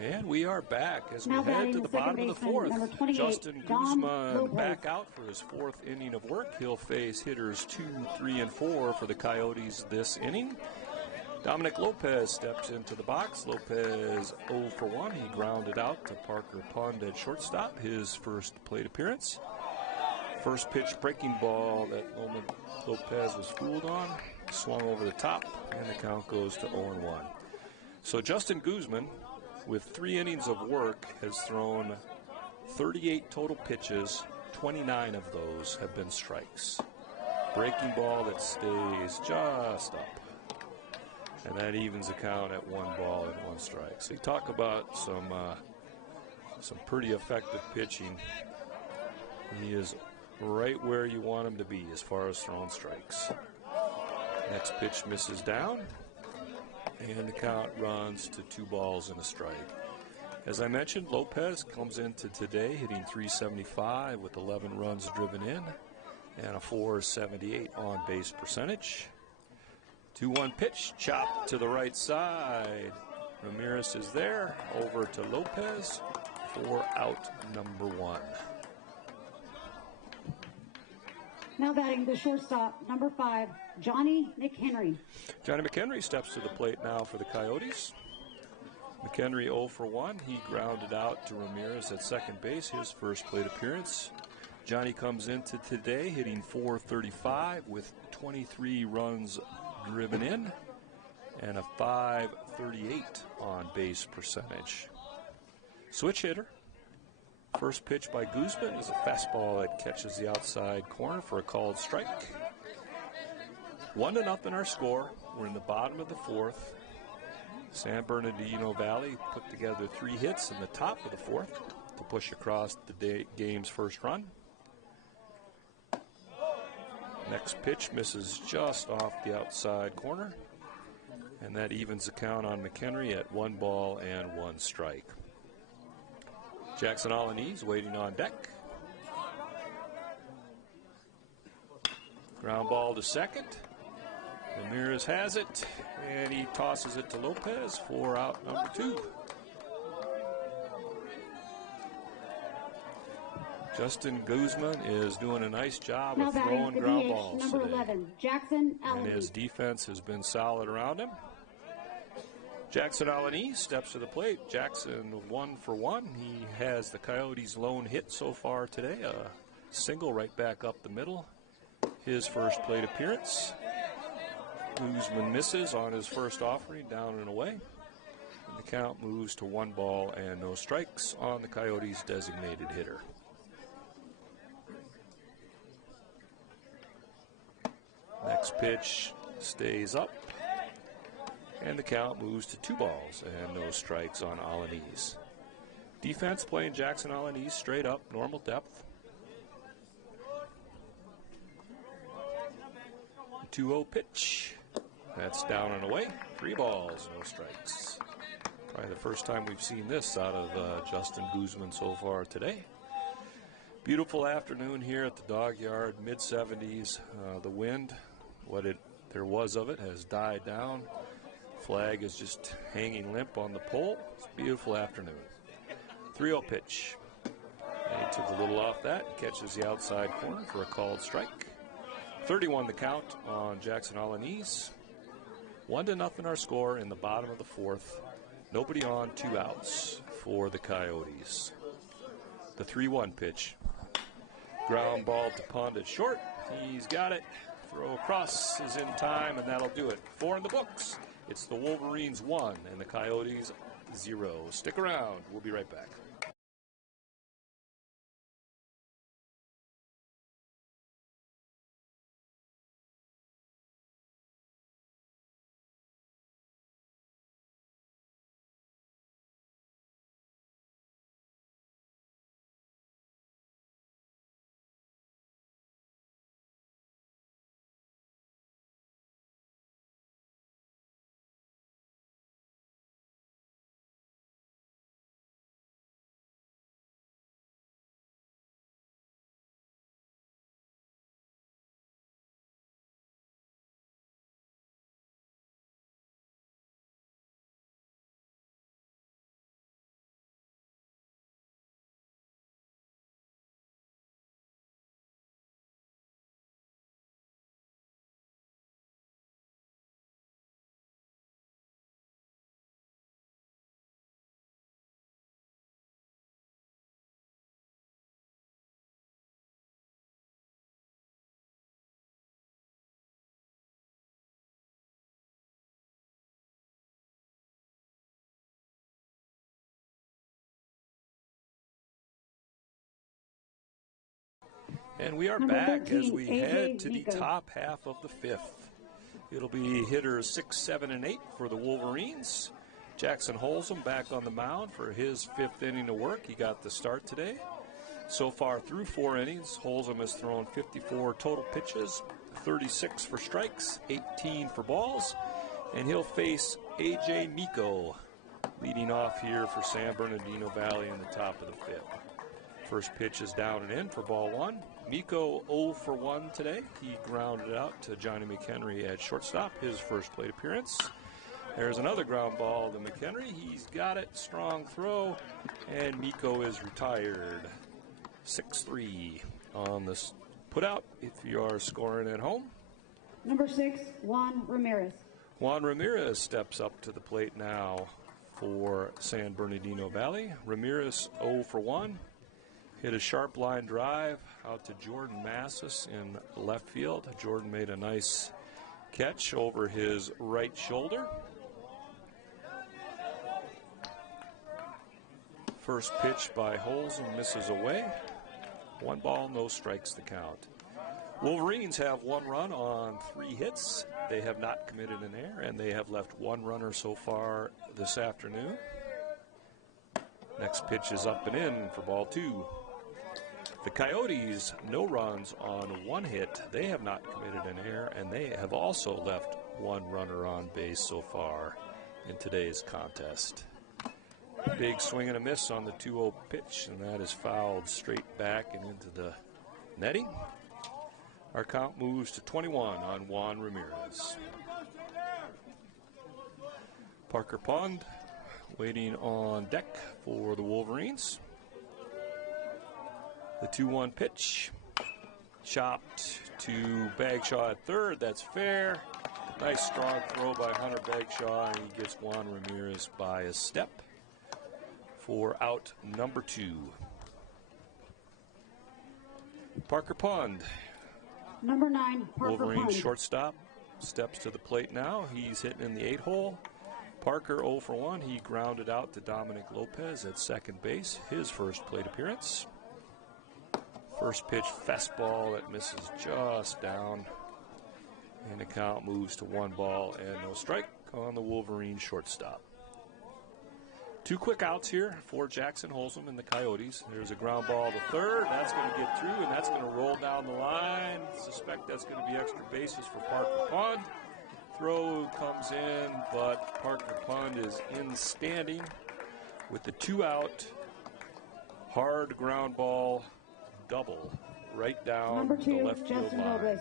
And we are back as we head to the bottom of the 4th. Justin Guzman back out for his 4th inning of work. He'll face hitters 2, 3, and 4 for the Coyotes this inning. Dominic Lopez steps into the box. Lopez 0 for 1. He grounded out to Parker Pund at shortstop, his first plate appearance. First pitch breaking ball that Lopez was fooled on, swung over the top, and the count goes to 0-1. So Justin Guzman, with 3 innings of work, has thrown 38 total pitches. 29 of those have been strikes. Breaking ball that stays just up. And that evens the count at 1 ball and 1 strike. So you talk about some pretty effective pitching. He is right where you want him to be as far as throwing strikes. Next pitch misses down. And the count runs to 2 balls and a strike. As I mentioned, Lopez comes into today hitting .375 with 11 runs driven in and a .478 on base percentage. 2-1 pitch, chopped to the right side. Ramirez is there, over to Lopez for out number 1. Now batting the shortstop, number 5, Johnny Mchenry. Johnny Mchenry steps to the plate now for the Coyotes. Mchenry 0 for 1. He grounded out to Ramirez at second base, his first plate appearance. Johnny comes into today hitting .435 with 23 runs driven in and a .538 on base percentage. Switch hitter. First pitch by Guzman is a fastball that catches the outside corner for a called strike. 1-0 our score. We're in the bottom of the 4th. San Bernardino Valley put together 3 hits in the top of the 4th to push across the game's first run. Next pitch misses just off the outside corner. And that evens the count on Mchenry at 1 ball and 1 strike. Jackson Alaniz waiting on deck. Ground ball to second. Ramirez has it, and he tosses it to Lopez for out number 2. Justin Guzman is doing a nice job of throwing ground balls number today. 11, Jackson Alaniz. And his defense has been solid around him. Jackson Alaniz steps to the plate. Jackson 1 for 1. He has the Coyotes' lone hit so far today, a single right back up the middle. His first plate appearance. Guzman misses on his first offering, down and away. And the count moves to 1 ball and no strikes on the Coyotes' designated hitter. Next pitch stays up. And the count moves to 2 balls and no strikes on Alanese. Defense playing Jackson Alanese straight up, normal depth. 2-0 pitch. That's down and away. 3 balls, no strikes. Probably the first time we've seen this out of Justin Guzman so far today. Beautiful afternoon here at the dog yard, mid-70s. The wind, there was of it, has died down. Flag is just hanging limp on the pole. It's a beautiful afternoon. 3-0 pitch. And he took a little off that and catches the outside corner for a called strike. 31 the count on Jackson Alanese. 1-0 our score in the bottom of the 4th. Nobody on, 2 outs for the Coyotes. The 3-1 pitch. Ground ball to Pond at short. He's got it. Throw across is in time, and that'll do it. 4 in the books. It's the Wolverines 1 and the Coyotes 0. Stick around. We'll be right back. And we are back 13, as we AJ head to Nico. the top half of the 5th. It'll be hitters 6, 7, and 8 for the Wolverines. Jackson Holzum back on the mound for his 5th inning of work. He got the start today. So far through 4 innings, Holzum has thrown 54 total pitches, 36 for strikes, 18 for balls, and he'll face AJ Miko leading off here for San Bernardino Valley in the top of the 5th. First pitch is down and in for ball 1. Miko 0 for 1 today. He grounded out to Johnny Mchenry at shortstop, his first plate appearance. There's another ground ball to Mchenry. He's got it, strong throw, and Miko is retired. 6-3 on this putout if you are scoring at home. Number 6, Juan Ramirez. Juan Ramirez steps up to the plate now for San Bernardino Valley. Ramirez 0 for 1. Hit a sharp line drive out to Jordan Massis in left field. Jordan made a nice catch over his right shoulder. First pitch by Holzum misses away. 1 ball, no strikes the count. Wolverines have 1 run on 3 hits. They have not committed an error, and they have left 1 runner so far this afternoon. Next pitch is up and in for ball 2. The Coyotes, no runs on 1 hit. They have not committed an error, and they have also left 1 runner on base so far in today's contest. Big swing and a miss on the 2-0 pitch, and that is fouled straight back and into the netting. Our count moves to 21 on Juan Ramirez. Parker Pond waiting on deck for the Wolverines. The 2-1 pitch. Chopped to Bagshaw at third. That's fair. Nice strong throw by Hunter Bagshaw, and he gets Juan Ramirez by a step for out number 2. Parker Pond. Number 9, Parker Wolverine Pond. shortstop steps to the plate now. He's hitting in the 8-hole. Parker 0 for 1. He grounded out to Dominic Lopez at second base, his first plate appearance. First pitch fastball that misses just down. And the count moves to 1 ball and no strike. on the Wolverine shortstop. 2 quick outs here for Jackson Holzum and the Coyotes. There's a ground ball to third. That's going to get through, and that's going to roll down the line. Suspect that's going to be extra bases for Parker Pond. Throw comes in, but Parker Pond is in standing with the 2-out hard ground ball double right down the left field line. Robles.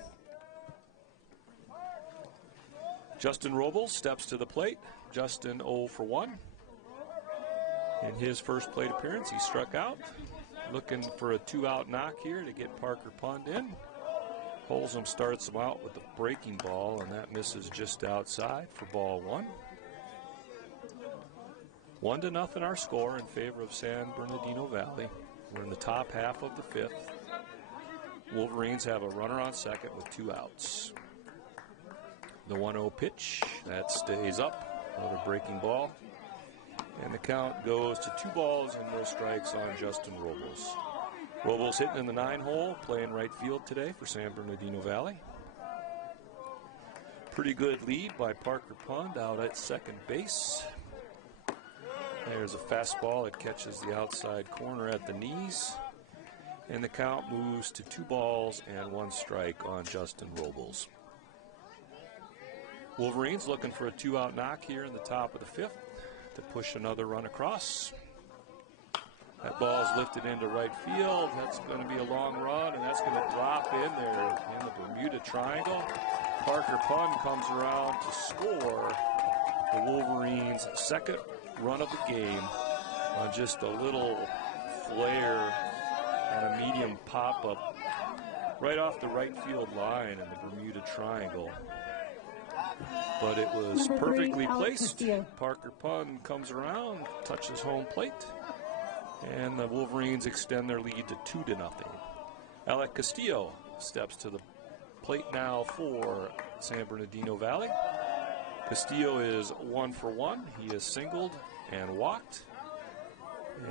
Justin Robles steps to the plate. Justin 0 for 1. In his first plate appearance, he struck out. Looking for a 2-out knock here to get Parker Pond in. Holzum starts him out with the breaking ball, and that misses just outside for ball 1. 1-0 our score in favor of San Bernardino Valley. We're in the top half of the 5th. Wolverines have a runner on second with 2 outs. The 1-0 pitch, that stays up. Another breaking ball. And the count goes to 2 balls and no strikes on Justin Robles. Robles hitting in the 9-hole, playing right field today for San Bernardino Valley. Pretty good lead by Parker Pond out at second base. There's a fastball that catches the outside corner at the knees. And the count moves to 2 balls and 1 strike on Justin Robles. Wolverines looking for a 2-out knock here in the top of the 5th to push another run across. That ball is lifted into right field. That's going to be a long run, and that's going to drop in there in the Bermuda Triangle. Parker Pond comes around to score the Wolverines' second run of the game on just a little flare on a medium pop-up right off the right field line in the Bermuda Triangle. But it was perfectly placed. Parker Pond comes around, touches home plate, and the Wolverines extend their lead to 2-0. Alec Castillo steps to the plate now for San Bernardino Valley. Castillo is 1 for 1. He is singled and walked,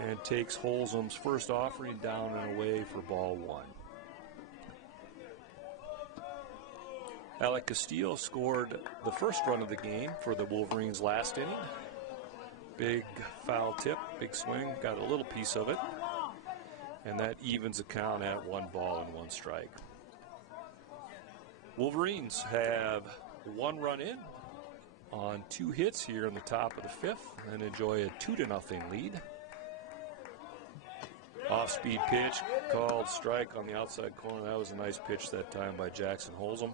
and takes Holzum's first offering down and away for ball 1. Alec Castillo scored the first run of the game for the Wolverines last inning. Big foul tip, big swing, got a little piece of it. And that evens the count at 1 ball and 1 strike. Wolverines have 1 run in on 2 hits here in the top of the 5th and enjoy a 2-0 lead. Off-speed pitch, called strike on the outside corner. That was a nice pitch that time by Jackson Holzum.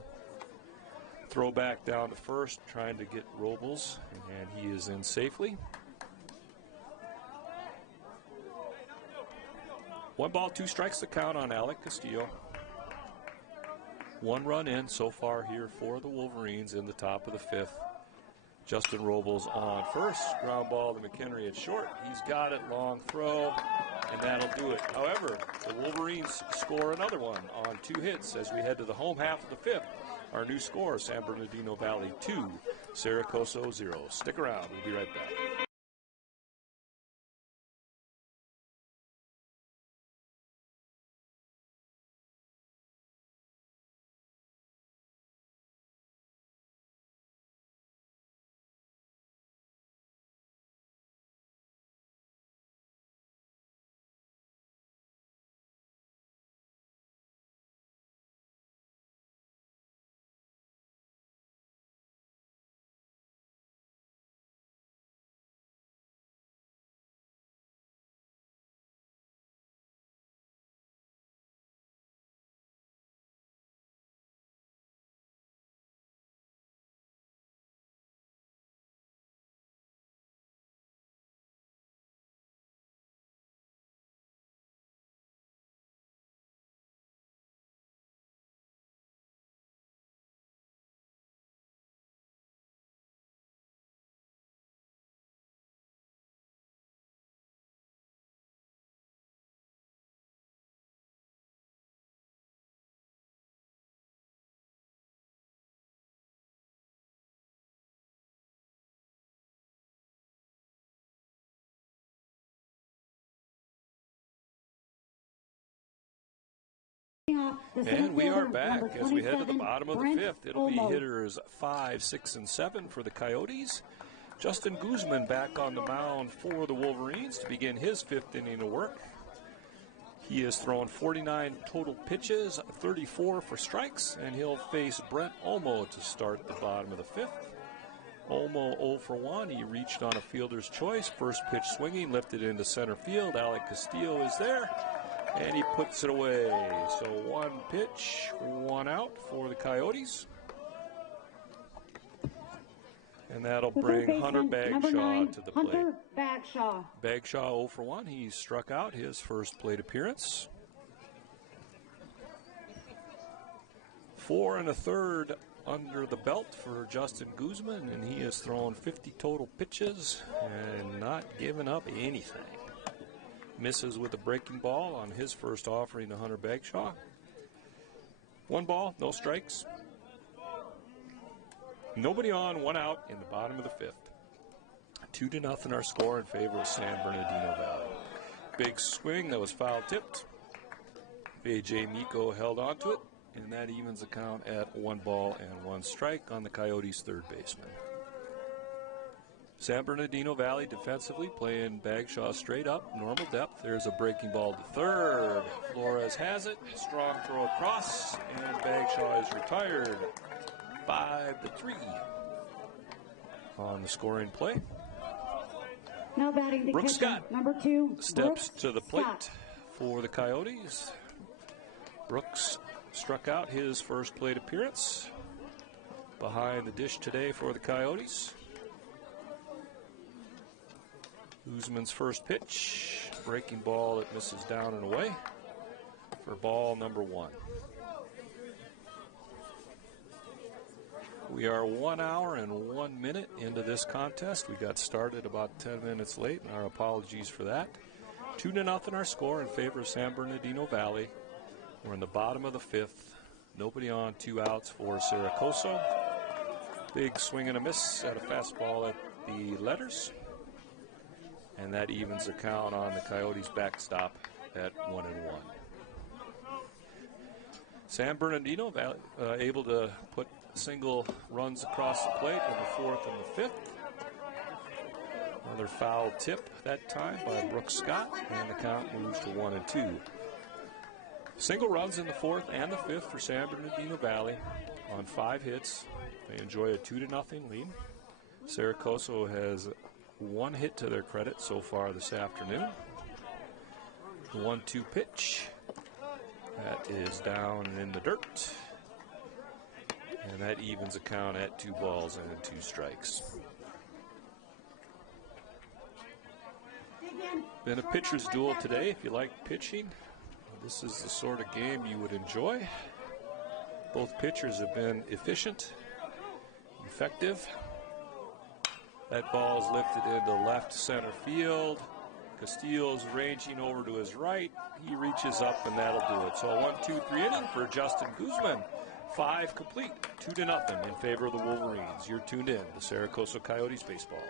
Throw back down to first, trying to get Robles, and he is in safely. 1 ball, 2 strikes the count on Alec Castillo. 1 run in so far here for the Wolverines in the top of the 5th. Justin Robles on first. Ground ball to Mchenry at short. He's got it, long throw, and that'll do it. However, the Wolverines score another one on 2 hits as we head to the home half of the 5th. Our new score, San Bernardino Valley 2, Coso 0. Stick around. We'll be right back. And we are back as we head to the bottom of the fifth. It'll be hitters 5, 6, and 7 for the Coyotes. Justin Guzman back on the mound for the Wolverines to begin his fifth inning of work. He has thrown 49 total pitches, 34 for strikes, and he'll face Brent Olmo to start the bottom of the fifth. Olmo 0 for 1. He reached on a fielder's choice. First pitch swinging, lifted into center field. Alec Castillo is there, and he puts it away. So one pitch, one out for the Coyotes. And that'll bring Hunter Bagshaw to the plate. Bagshaw 0 for 1. He struck out his first plate appearance. 4 1/3 under the belt for Justin Guzman, and he has thrown 50 total pitches and not given up anything. Misses with a breaking ball on his first offering to Hunter Bagshaw. 1 ball, no strikes. Nobody on, 1 out in the bottom of the fifth. 2-0 our score in favor of San Bernardino Valley. Big swing that was foul tipped. A.J. Miko held onto it, and that evens the count at 1 ball and 1 strike on the Coyotes' third baseman. San Bernardino Valley defensively playing Bagshaw straight up, normal depth. There's a breaking ball to third. Flores has it, strong throw across, and Bagshaw is retired. 5-3 on the scoring play. Now batting the Brooks catcher, Scott number 2, steps to the plate Scott. for the Coyotes. Brooks struck out his first plate appearance. Behind the dish today for the Coyotes. Guzman's first pitch, breaking ball that misses down and away for ball number 1. We are 1 hour and 1 minute into this contest. We got started about 10 minutes late, and our apologies for that. 2-0 our score in favor of San Bernardino Valley. We're in the bottom of the fifth. Nobody on, 2 outs for Coso. Big swing and a miss at a fastball at the letters. And that evens the count on the Coyotes' backstop at 1-1. San Bernardino Valley able to put single runs across the plate in the 4th and the 5th. Another foul tip that time by Brooks Scott, and the count moves to 1-2. Single runs in the 4th and the 5th for San Bernardino Valley on 5 hits. They enjoy a 2-0 lead. Coso has 1 hit to their credit so far this afternoon. The 1-2 pitch. That is down in the dirt. And that evens the count at 2 balls and 2 strikes. Been a pitcher's duel today. If you like pitching, this is the sort of game you would enjoy. Both pitchers have been efficient, effective. That ball is lifted into left center field. Castillo's ranging over to his right. He reaches up, and that'll do it. So a 1-2-3 inning for Justin Guzman. 5 complete, 2-0 in favor of the Wolverines. You're tuned in to Coso Coyotes baseball.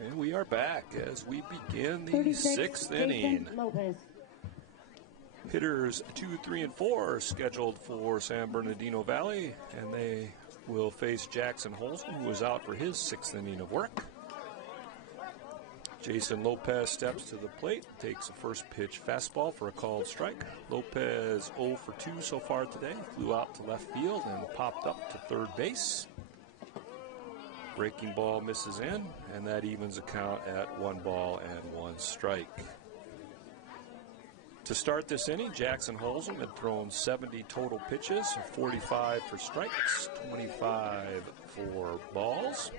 And we are back as we begin the sixth inning. Lopez. Hitters 2, 3, and 4 are scheduled for San Bernardino Valley, and they will face Jackson Holzman, who is out for his sixth inning of work. Jason Lopez steps to the plate, takes a first pitch fastball for a called strike. Lopez 0 for 2 so far today, flew out to left field and popped up to third base. Breaking ball misses in, and that evens the count at 1 ball and 1 strike. To start this inning, Jackson Holzman had thrown 70 total pitches, 45 for strikes, 25 for balls.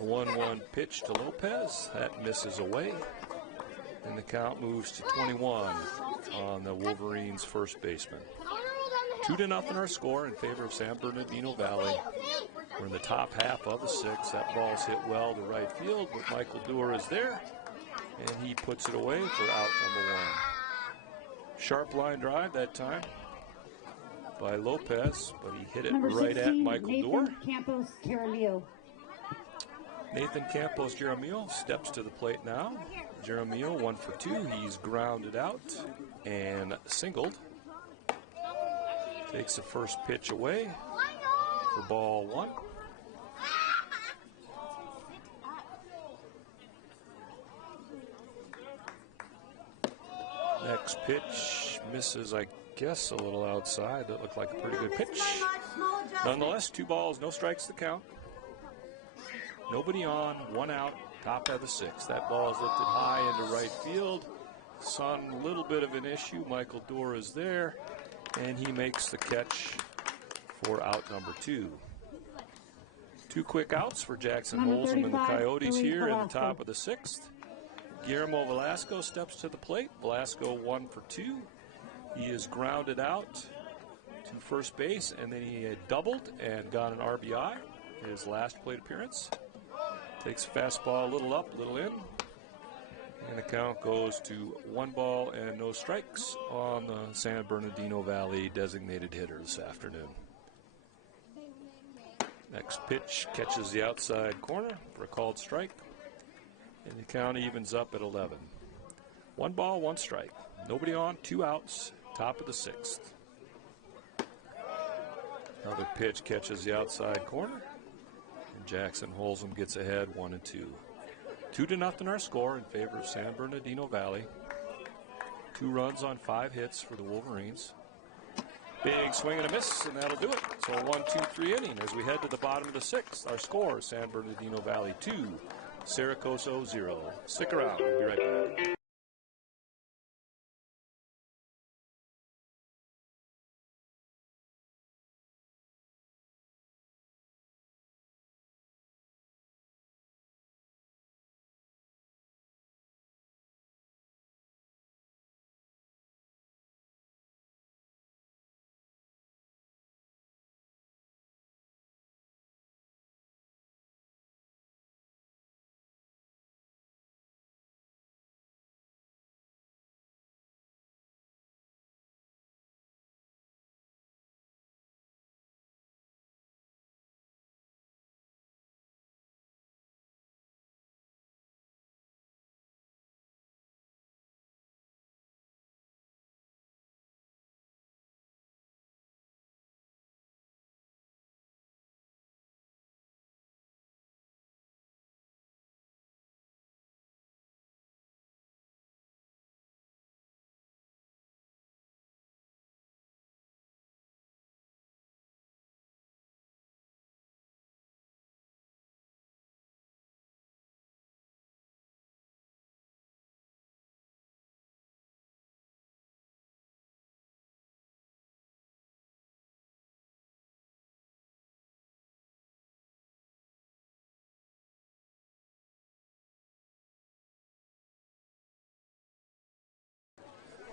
A 1-1 pitch to Lopez, that misses away, and the count moves to 21 on the Wolverines' first baseman. 2-0 our score in favor of San Bernardino Valley. We're in the top half of the sixth. That ball's hit well to right field, but Michael Dewar is there, and he puts it away for out number 1. Sharp line drive that time by Lopez, but he hit it right at Michael Dewar. Nathan Campos Jeremio steps to the plate now. Jeremio 1 for 2. He's grounded out and singled. Takes the first pitch away for ball 1. Next pitch misses, I guess, a little outside. That looked like a pretty good pitch. Nonetheless, 2 balls, no strikes to count. Nobody on, 1 out, top of the 6th. That ball is lifted high into right field. Sun, a little bit of an issue. Michael Dewar is there, and he makes the catch for out number 2. 2 quick outs for Jackson Holzman and the Coyotes here in the top of the 6th. Guillermo Velasco steps to the plate. Velasco 1 for 2. He is grounded out to first base, and then he had doubled and got an RBI in his last plate appearance. Takes a fastball a little up, a little in, and the count goes to 1 ball and no strikes on the San Bernardino Valley designated hitter this afternoon. Next pitch catches the outside corner for a called strike, and the count evens up at 11. 1 ball, 1 strike. Nobody on, 2 outs, top of the 6th. Another pitch catches the outside corner, and Jackson Holzman gets ahead 1-2. 2-0 our score in favor of San Bernardino Valley. 2 runs on 5 hits for the Wolverines. Big swing and a miss, and that'll do it. So a 1-2-3 inning as we head to the bottom of the 6th. Our score, San Bernardino Valley 2, Coso 0. Stick around, we'll be right back.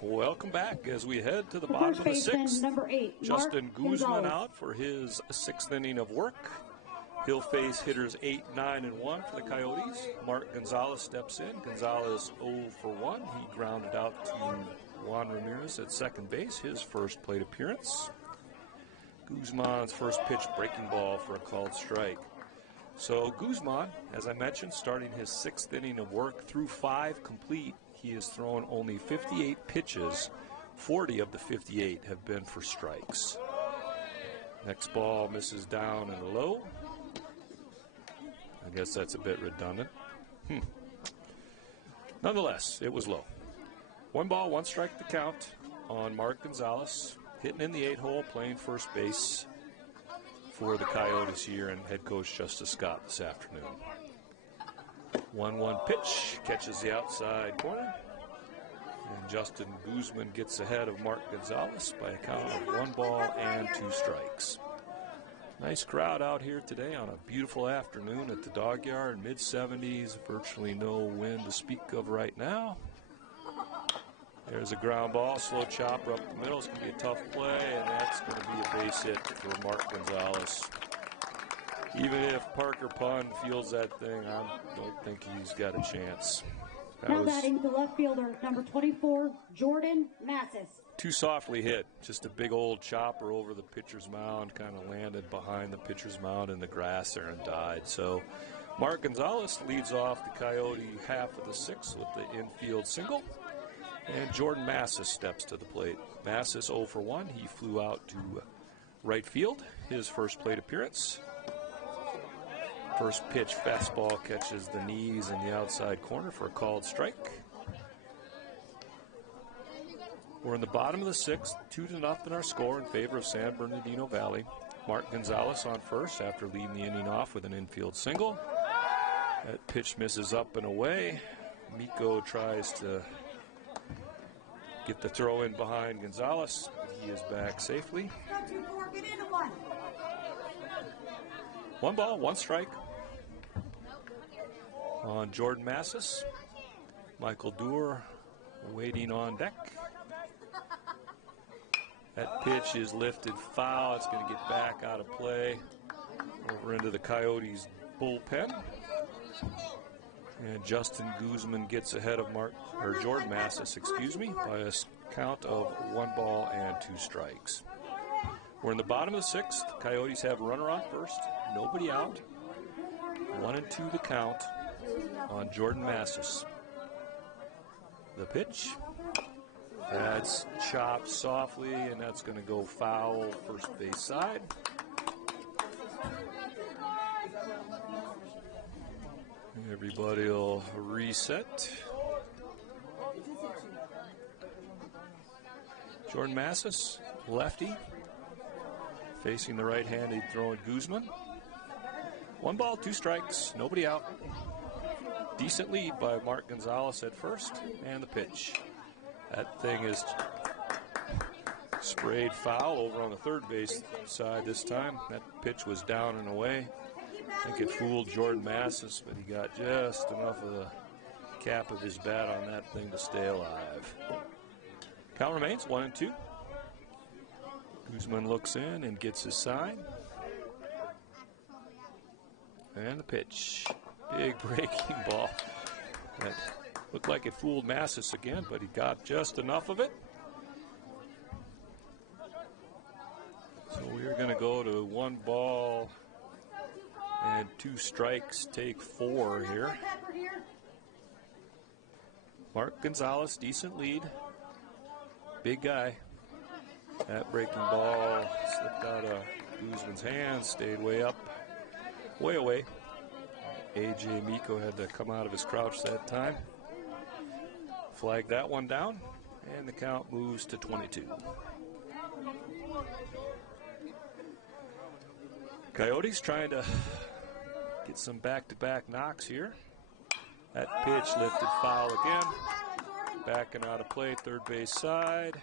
Welcome back as we head to the bottom of the 6th. Number 8, Justin Guzman Gonzalez. out for his 6th inning of work. He'll face hitters 8, 9, and 1 for the Coyotes. Mark Gonzalez steps in. Gonzalez 0 for 1. He grounded out to Juan Ramirez at second base, his first plate appearance. Guzman's first pitch breaking ball for a called strike. So Guzman, as I mentioned, starting his 6th inning of work through 5 complete. He has thrown only 58 pitches. 40 of the 58 have been for strikes. Next ball misses down and low. I guess that's a bit redundant. Nonetheless, it was low. 1 ball, 1 strike the count on Mark Gonzalez, hitting in the 8-hole, playing first base for the Coyotes here, and head coach Justice Scott this afternoon. 1-1 pitch, catches the outside corner, and Justin Guzman gets ahead of Mark Gonzalez by a count of 1 ball and 2 strikes. Nice crowd out here today on a beautiful afternoon at the Dog Yard, mid-70s, virtually no wind to speak of right now. There's a ground ball, slow chopper up the middle. It's going to be a tough play, and that's going to be a base hit for Mark Gonzalez. Even if Parker Pund fields that thing, I don't think he's got a chance. Now batting the left fielder, number 24, Jordan Massis. Too softly hit. Just a big old chopper over the pitcher's mound, kind of landed behind the pitcher's mound in the grass there and died. So Mark Gonzalez leads off the Coyote half of the 6th with the infield single. And Jordan Massis steps to the plate. Massis 0 for 1. He flew out to right field, his first plate appearance. First pitch, fastball catches the knees in the outside corner for a called strike. We're in the bottom of the 6th, 2-0 our score in favor of San Bernardino Valley. Mark Gonzalez on first after leading the inning off with an infield single. That pitch misses up and away. Miko tries to get the throw in behind Gonzalez. He is back safely. 1 ball, 1 strike on Jordan Massis. Michael Dewar waiting on deck. That pitch is lifted foul. It's going to get back out of play over into the Coyotes bullpen. And Justin Guzman gets ahead of Jordan Massis, by a count of 1 ball and 2 strikes. We're in the bottom of the 6th. Coyotes have a runner on first, nobody out. 1-2 the count on Jordan Massis. The pitch. That's chopped softly, and that's going to go foul first base side. Everybody will reset. Jordan Massis, lefty, facing the right-handed throwing Guzman. 1 ball, 2 strikes, nobody out. Decent lead by Mark Gonzalez at first, and the pitch. That thing is sprayed foul over on the third base side this time. That pitch was down and away. I think it fooled Jordan Massis, but he got just enough of the cap of his bat on that thing to stay alive. Count remains 1-2. Guzman looks in and gets his sign. And the pitch. Big breaking ball. That looked like it fooled Massis again, but he got just enough of it. So we're going to go to 1 ball and 2 strikes, take 4 here. Mark Gonzalez, decent lead. Big guy. That breaking ball slipped out of Guzman's hands, stayed way up, way away. A.J. Miko had to come out of his crouch that time. Flag that one down, and the count moves to 22. Coyotes trying to get some back-to-back knocks here. That pitch lifted foul again. Backing out of play, third base side.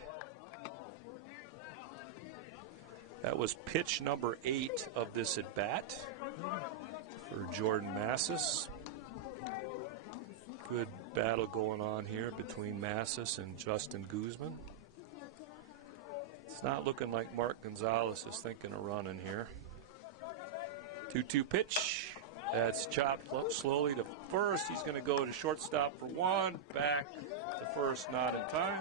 That was pitch number 8 of this at-bat for Jordan Massis. Good battle going on here between Massis and Justin Guzman. It's not looking like Mark Gonzalez is thinking of running here. 2-2 pitch. That's chopped slowly to first. He's going to go to shortstop for 1. Back to first, not in time.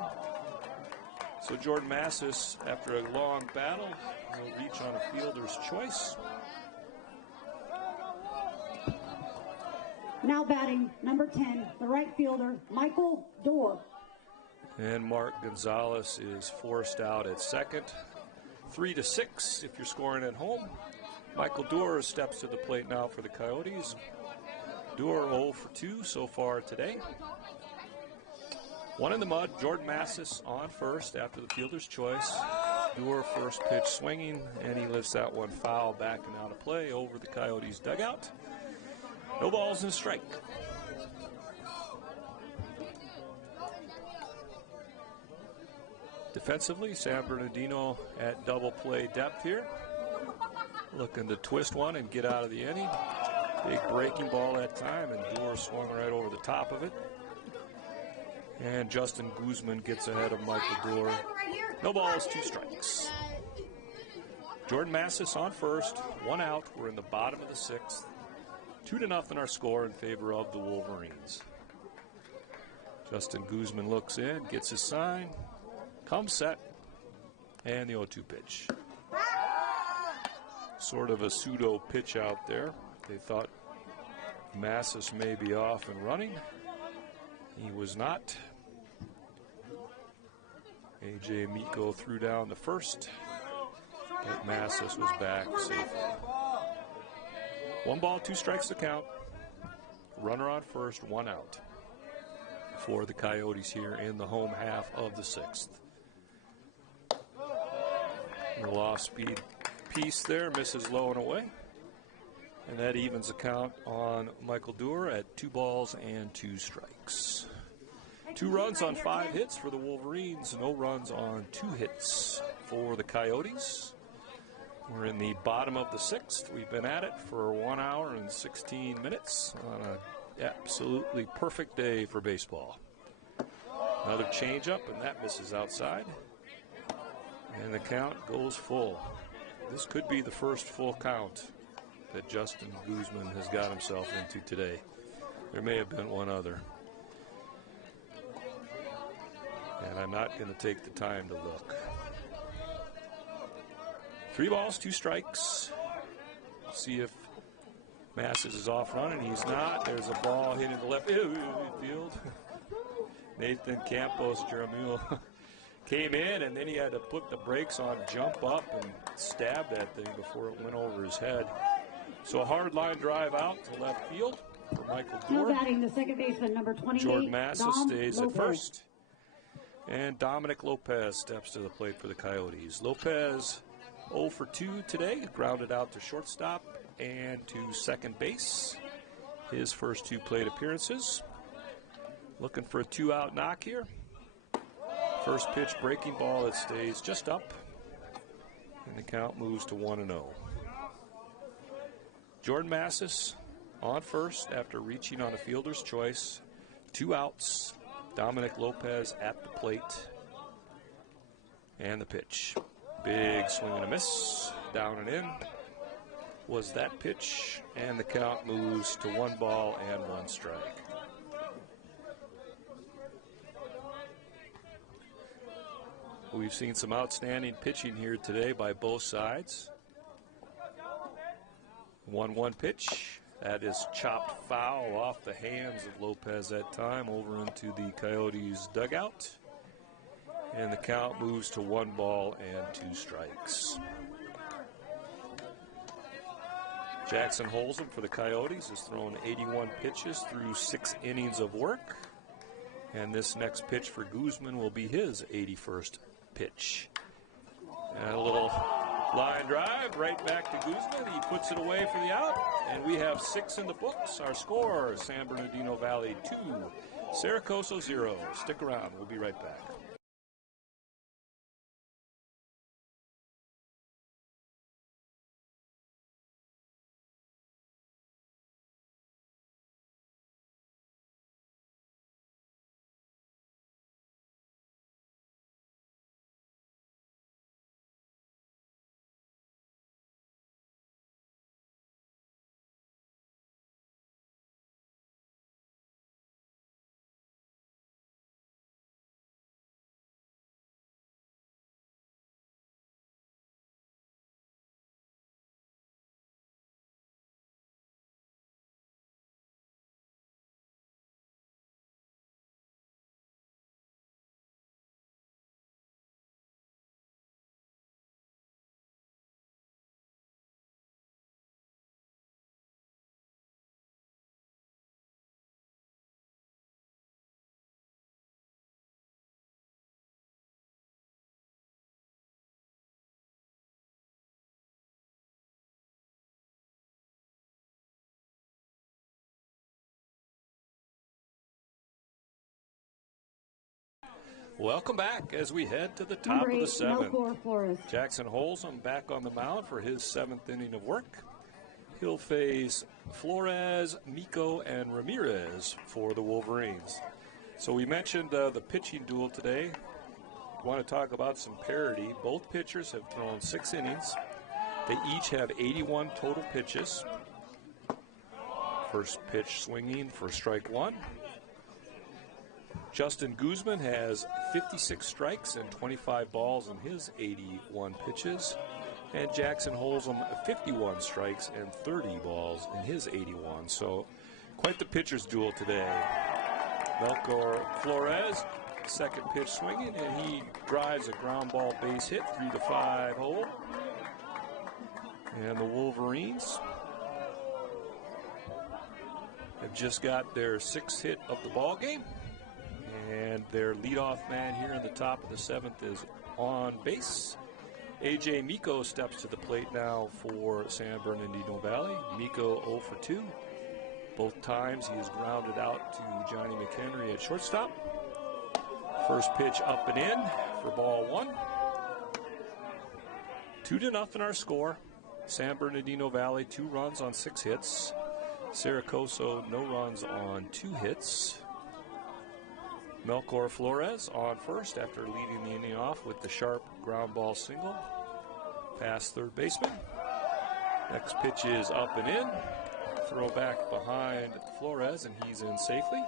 So Jordan Massis, after a long battle, will reach on a fielder's choice. Now batting, number 10, the right fielder, Michael Dorr. And Mark Gonzalez is forced out at second. 3-6 if you're scoring at home. Michael Dorr steps to the plate now for the Coyotes. Dorr 0 for 2 so far today. One in the mud, Jordan Massis on first after the fielder's choice. Dorr first pitch swinging, and he lifts that one foul, backing out of play over the Coyotes' dugout. No balls and a strike. Defensively, San Bernardino at double play depth here. Looking to twist one and get out of the inning. Big breaking ball that time, and Dorr swung right over the top of it. And Justin Guzman gets ahead of Michael Dorr. No balls, 2 strikes. Jordan Massis on first, 1 out. We're in the bottom of the 6th. 2-0 our score in favor of the Wolverines. Justin Guzman looks in, gets his sign, comes set, and the 0-2 pitch. Sort of a pseudo pitch out there. They thought Massis may be off and running. He was not. A.J. Miko threw down the first, but Massis was back safely. 1 ball, 2 strikes to count. Runner on first, 1 out for the Coyotes here in the home half of the 6th. The off-speed piece there misses low and away. And that evens the count on Michael Dorr at 2 balls and 2 strikes. 2 runs on 5 hits for the Wolverines. No runs on 2 hits for the Coyotes. We're in the bottom of the 6th. We've been at it for 1 hour and 16 minutes on an absolutely perfect day for baseball. Another changeup, and that misses outside. And the count goes full. This could be the first full count that Justin Guzman has got himself into today. There may have been one other. And I'm not going to take the time to look. 3 balls, 2 strikes. See if Massis is off running. He's not. There's a ball hitting the left field. Nathan Campos Jaramillo came in, and then he had to put the brakes on, jump up, and stab that thing before it went over his head. So a hard line drive out to left field for Michael Dorr. Batting the second baseman, number 28, Jordan Massis stays Lopez. at first. And Dominic Lopez steps to the plate for the Coyotes. Lopez 0 for 2 today, grounded out to shortstop and to second base. His first 2 plate appearances. Looking for a 2-out knock here. First pitch breaking ball that stays just up. And the count moves to 1-0. Jordan Massis on first after reaching on a fielder's choice. 2 outs. Dominic Lopez at the plate. And the pitch. Big swing and a miss. Down and in was that pitch. And the count moves to 1 ball and 1 strike. We've seen some outstanding pitching here today by both sides. 1-1 pitch. That is chopped foul off the hands of Lopez that time over into the Coyotes' dugout. And the count moves to 1 ball and 2 strikes. Jackson Holzem for the Coyotes has thrown 81 pitches through 6 innings of work. And this next pitch for Guzman will be his 81st pitch. And a little line drive right back to Guzman. He puts it away for the out. And we have 6 in the books. Our score, San Bernardino Valley 2, Coso 0. Stick around. We'll be right back. Welcome back as we head to the top of the seventh. Jackson Holzum back on the mound for his 7th inning of work. He'll face Flores, Miko, and Ramirez for the Wolverines. So we mentioned the pitching duel today. I want to talk about some parity. Both pitchers have thrown 6 innings. They each have 81 total pitches. First pitch swinging for strike 1. Justin Guzman has 56 strikes and 25 balls in his 81 pitches. And Jackson Holzum 51 strikes and 30 balls in his 81. So quite the pitcher's duel today. Melchor Flores, second pitch swinging, and he drives a ground ball base hit through the 5-hole. And the Wolverines have just got their 6th hit of the ball game. And their leadoff man here in the top of the 7th is on base. A.J. Miko steps to the plate now for San Bernardino Valley. Miko 0 for 2. Both times he is grounded out to Johnny Mchenry at shortstop. First pitch up and in for ball 1. 2-0 our score. San Bernardino Valley 2 runs on 6 hits. Coso no runs on 2 hits. Melchor Flores on first after leading the inning off with the sharp ground ball single past third baseman. Next pitch is up and in. Throw back behind Flores, and he's in safely.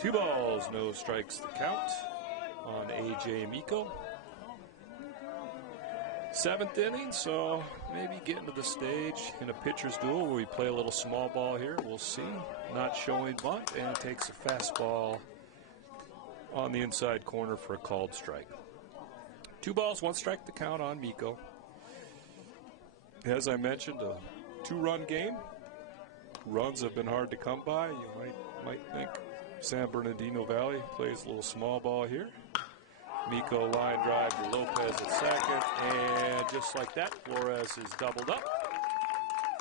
2 balls, no strikes the count on A.J. Miko. 7th inning, so maybe getting to the stage in a pitcher's duel where we play a little small ball here. We'll see. Not showing bunt, and takes a fastball on the inside corner for a called strike. 2 balls, 1 strike the count on Miko. As I mentioned, a 2-run game. Runs have been hard to come by. You might think San Bernardino Valley plays a little small ball here. Miko line drive to Lopez at second, and just like that, Flores is doubled up.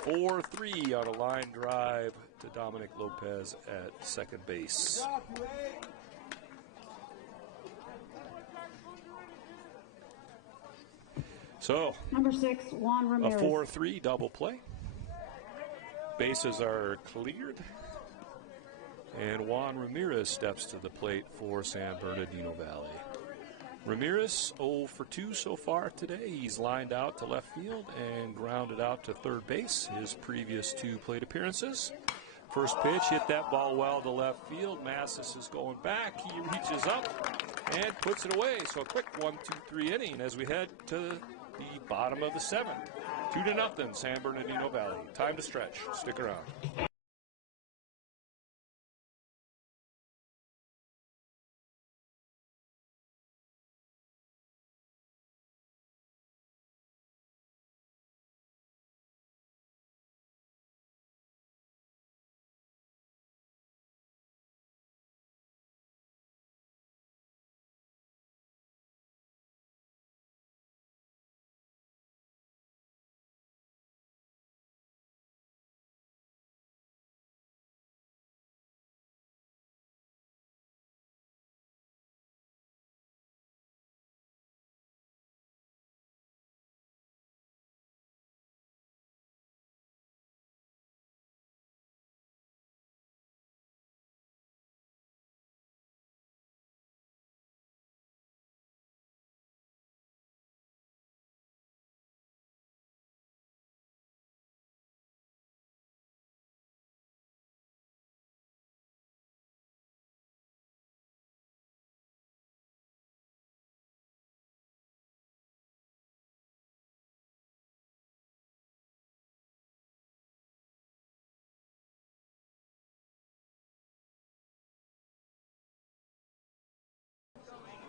4-3 on a line drive to Dominic Lopez at second base. So, number 6, Juan Ramirez. A 4-3 double play. Bases are cleared. And Juan Ramirez steps to the plate for San Bernardino Valley. Ramirez 0 for 2 so far today. He's lined out to left field and grounded out to third base his previous 2 plate appearances. First pitch hit that ball well to left field. Massis is going back. He reaches up and puts it away. So a quick 1-2-3 inning as we head to the bottom of the 7th. 2-0 San Bernardino Valley. Time to stretch. Stick around.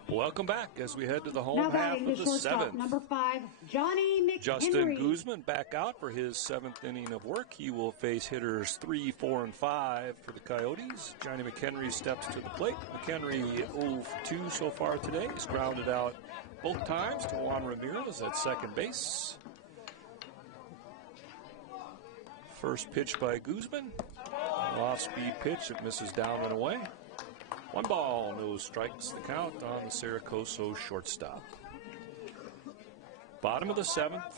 Welcome back as we head to the home half of the 7th. Number 5, Johnny Mchenry. Justin Guzman back out for his 7th inning of work. He will face hitters 3, 4, and 5 for the Coyotes. Johnny Mchenry steps to the plate. Mchenry 0 for 2 so far today. He's grounded out both times to Juan Ramirez at second base. First pitch by Guzman. An off-speed pitch that misses down and away. 1 ball, no strikes, the count on the Coso shortstop. Bottom of the 7th,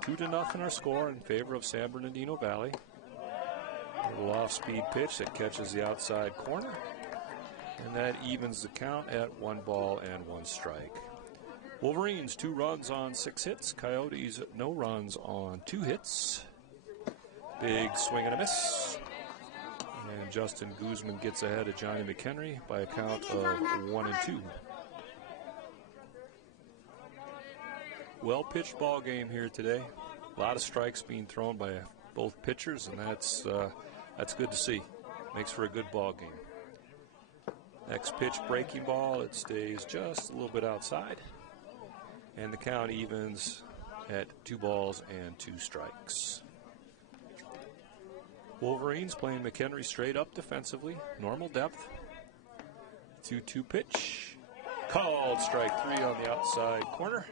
2-0 our score in favor of San Bernardino Valley. A little off-speed pitch that catches the outside corner, and that evens the count at 1 ball and 1 strike. Wolverines 2 runs on 6 hits. Coyotes no runs on 2 hits. Big swing and a miss. And Justin Guzman gets ahead of Johnny Mchenry by a count of 1-2. Well-pitched ball game here today. A lot of strikes being thrown by both pitchers, and that's good to see. Makes for a good ball game. Next pitch, breaking ball. It stays just a little bit outside. And the count evens at 2 balls and 2 strikes. Wolverines playing Mchenry straight up defensively. Normal depth. 2-2 pitch. Called strike 3 on the outside corner.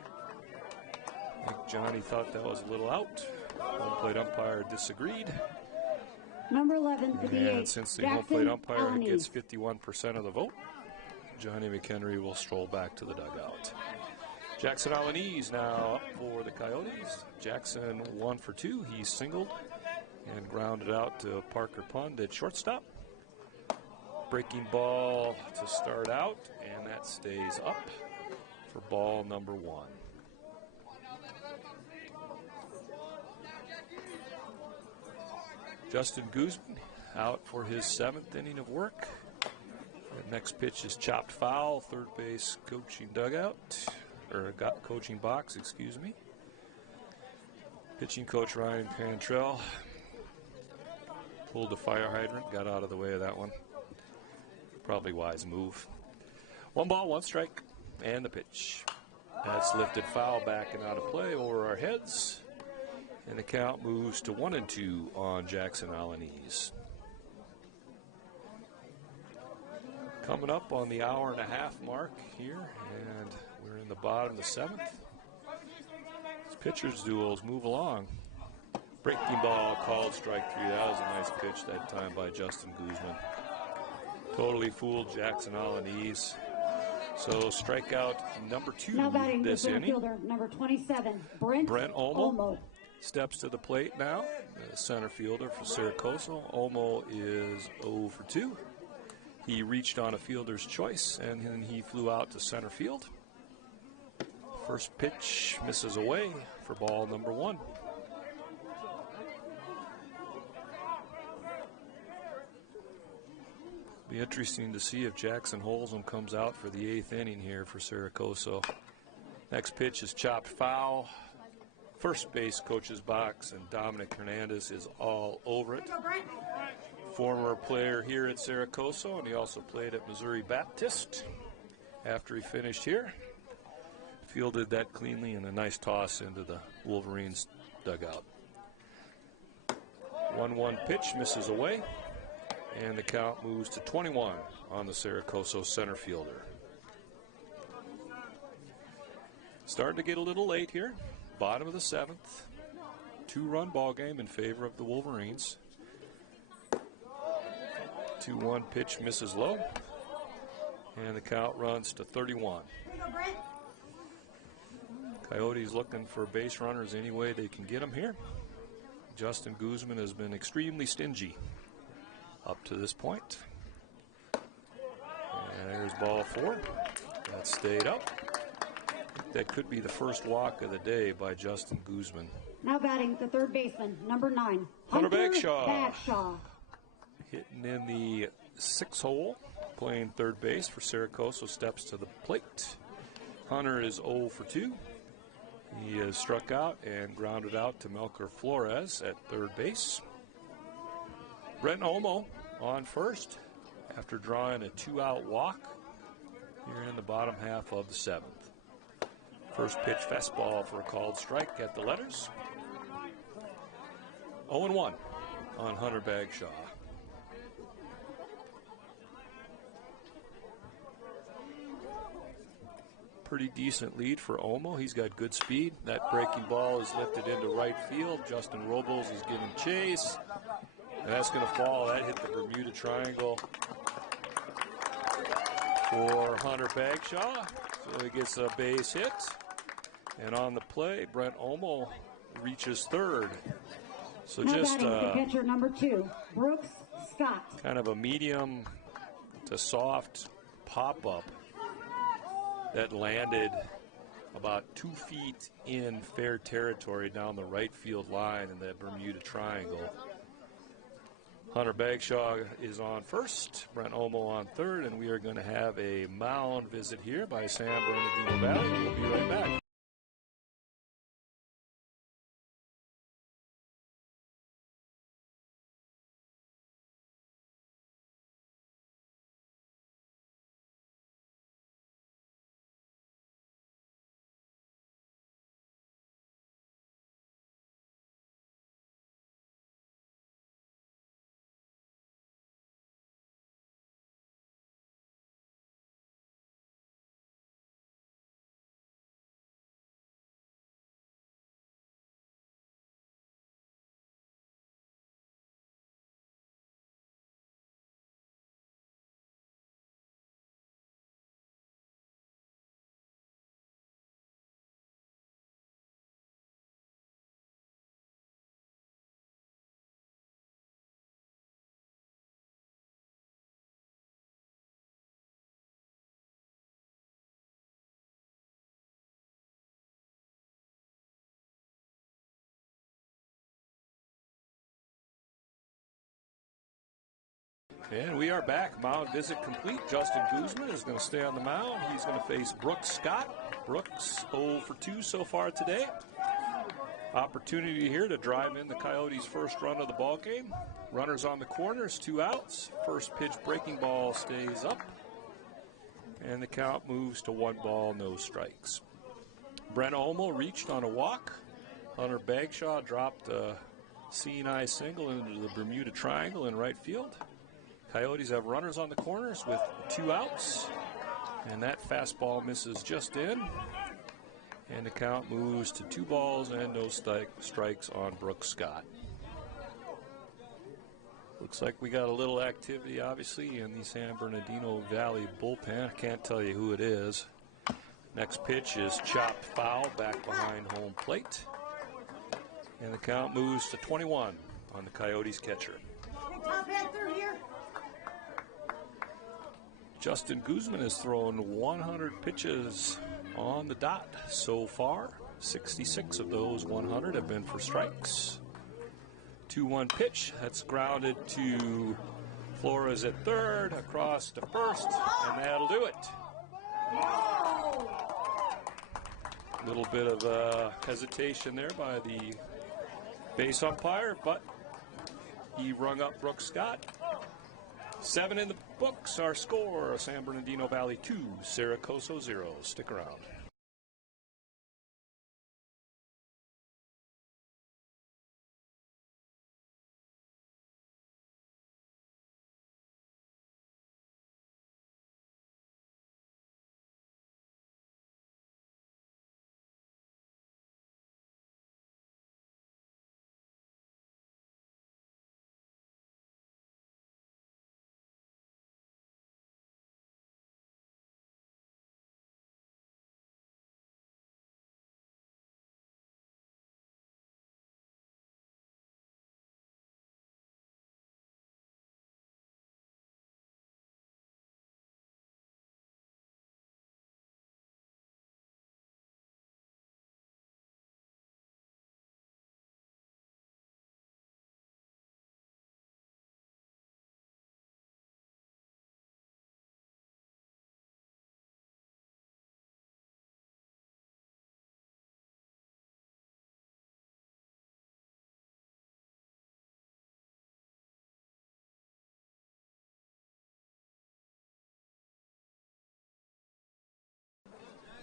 I think Johnny thought that was a little out. Home plate umpire disagreed. Number 11 for the And eight, since the Jackson home plate umpire Alaniz. gets 51% of the vote, Johnny Mchenry will stroll back to the dugout. Jackson Alaniz now up for the Coyotes. Jackson 1 for 2. He singled and grounded out to Parker Pund at shortstop. Breaking ball to start out, and that stays up for ball number 1. Justin Guzman out for his 7th inning of work. The next pitch is chopped foul, third base coaching dugout, or coaching box, excuse me. Pitching coach Ryan Cantrell pulled the fire hydrant, got out of the way of that one. Probably wise move. 1 ball, 1 strike, and the pitch. That's lifted foul, backing out of play over our heads. And the count moves to 1-2 on Jackson Alaniz. Coming up on the hour-and-a-half mark here, and we're in the bottom of the 7th. These pitchers' duels move along. Breaking ball, called strike 3. That was a nice pitch that time by Justin Guzman. Totally fooled Jackson Alaniz. So strikeout number 2 Now batting this the inning. fielder, number 27, Brent Olmo. Steps to the plate now. The center fielder for Coso. Olmo is 0 for 2. He reached on a fielder's choice, and then he flew out to center field. First pitch misses away for ball number 1. Be interesting to see if Jackson Holzum comes out for the 8th inning here for Coso. Next pitch is chopped foul. First base coach's box, and Dominic Hernandez is all over it. Former player here at Coso, and he also played at Missouri Baptist after he finished here. Fielded that cleanly, and a nice toss into the Wolverines dugout. 1-1 pitch misses away, and the count moves to 21 on the Coso center fielder. Starting to get a little late here. Bottom of the 7th. 2-run ball game in favor of the Wolverines. 2-1 pitch misses low, and the count runs to 31. Coyotes looking for base runners any way they can get them here. Justin Guzman has been extremely stingy up to this point. And there's ball 4. That stayed up. That could be the first walk of the day by Justin Guzman. Now batting the third baseman, number 9, Hunter Bagshaw. Hitting in the 6th hole, playing third base for Coso, steps to the plate. Hunter is 0 for 2. He is struck out and grounded out to Melker Flores at third base. Brent Olmo on first after drawing a 2-out walk here in the bottom half of the 7th. First pitch fastball for a called strike at the letters. 0-1 on Hunter Bagshaw. Pretty decent lead for Olmo. He's got good speed. That breaking ball is lifted into right field. Justin Robles is giving chase. And that's going to fall. That hit the Bermuda Triangle. for Hunter Bagshaw. So he gets a base hit. And on the play, Brent Omo reaches third. So now just the pitcher number 2, Brooks Scott. Kind of a medium to soft pop-up that landed about 2 feet in fair territory down the right field line in that Bermuda Triangle. Hunter Bagshaw is on first, Brent Omo on third, and we are going to have a mound visit here by San Bernardino Valley. We'll be right back. And we are back. Mound visit complete. Justin Guzman is going to stay on the mound. He's going to face Brooks Scott. Brooks 0 for 2 so far today. Opportunity here to drive in the Coyotes' first run of the ball game. Runners on the corners, 2 outs. First pitch breaking ball stays up. And the count moves to 1 ball, no strikes. Brent Omo reached on a walk. Hunter Bagshaw dropped a seeing-eye single into the Bermuda Triangle in right field. Coyotes have runners on the corners with 2 outs, and that fastball misses just in, and the count moves to 2 balls and no strikes on Brooks Scott. Looks like we got a little activity, obviously, in the San Bernardino Valley bullpen. I can't tell you who it is. Next pitch is chopped foul back behind home plate, and the count moves to 21 on the Coyotes catcher. Justin Guzman has thrown 100 pitches on the dot so far. 66 of those 100 have been for strikes. 2-1 pitch. That's grounded to Flores at third, across to first, and that'll do it. A little bit of hesitation there by the base umpire, but he rung up Brooks Scott. 7 in the books. Our score, San Bernardino Valley 2, Coso 0. Stick around.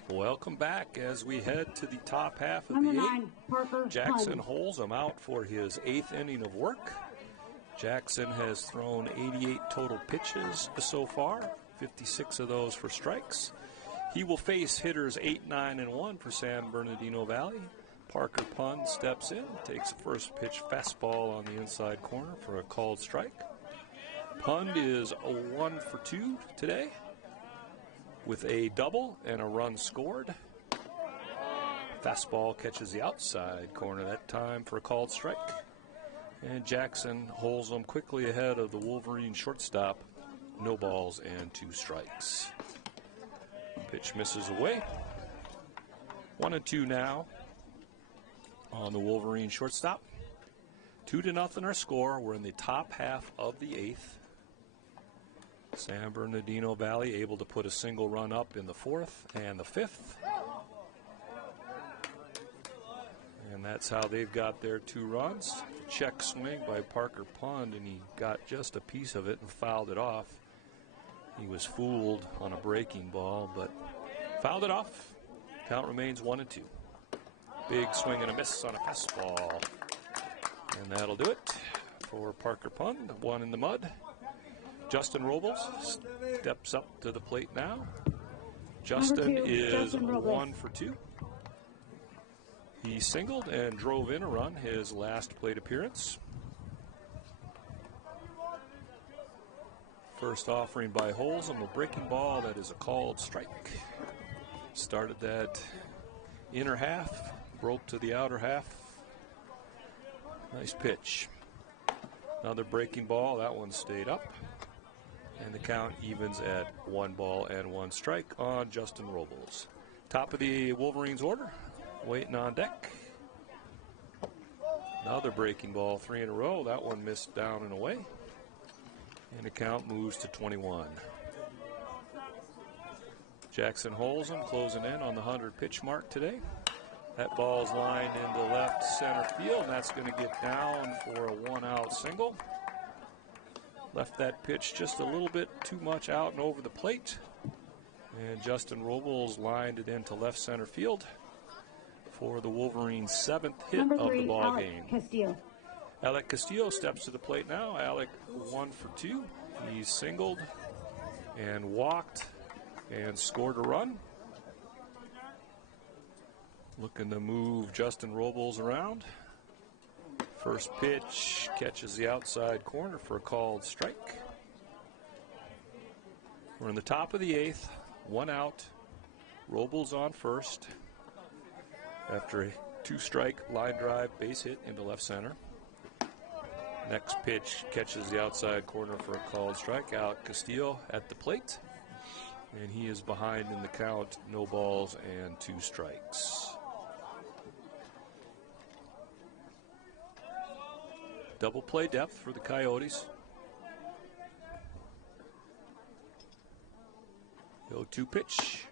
Welcome back as we head to the top half of the 8th. Jackson Holzum out for his 8th inning of work. Jackson has thrown 88 total pitches so far, 56 of those for strikes. He will face hitters 8, 9, and 1 for San Bernardino Valley. Parker Pund steps in, takes the first pitch fastball on the inside corner for a called strike. Pund is a 1 for 2 today. with a double and a run scored. Fastball catches the outside corner that time for a called strike. And Jackson holds them quickly ahead of the Wolverine shortstop. No balls and 2 strikes. Pitch misses away. 1-2 now on the Wolverine shortstop. 2-0 our score. We're in the top half of the 8th. San Bernardino Valley able to put a single run up in the 4th and the 5th. And that's how they've got their 2 runs. Check swing by Parker Pund, and he got just a piece of it and fouled it off. He was fooled on a breaking ball, but fouled it off. Count remains 1-2. Big swing and a miss on a fastball. And that'll do it for Parker Pund. 1 in the mud. Justin Robles steps up to the plate now. Justin is 1 for 2. He singled and drove in a run his last plate appearance. First offering by Holzum, a breaking ball that is a called strike. Started that inner half, broke to the outer half. Nice pitch. Another breaking ball, that one stayed up. And the count evens at 1 ball and 1 strike on Justin Robles. Top of the Wolverines order, waiting on deck. Another breaking ball, 3 in a row. That one missed down and away. And the count moves to 21. Jackson Holzum closing in on the 100 pitch mark today. That ball's lined into left center field, and that's going to get down for a 1-out single. Left that pitch just a little bit too much out and over the plate. And Justin Robles lined it into left center field for the Wolverines' 7th hit of the ball game. Castillo. Alec Castillo steps to the plate now. Alec 1 for 2. He singled and walked and scored a run. Looking to move Justin Robles around. First pitch catches the outside corner for a called strike. We're in the top of the 8th, 1 out. Robles on first after a 2-strike line drive base hit into left center. Next pitch catches the outside corner for a called strike. Alec Castillo at the plate. And he is behind in the count, no balls and 2 strikes. Double play depth for the Coyotes. 0-2 pitch.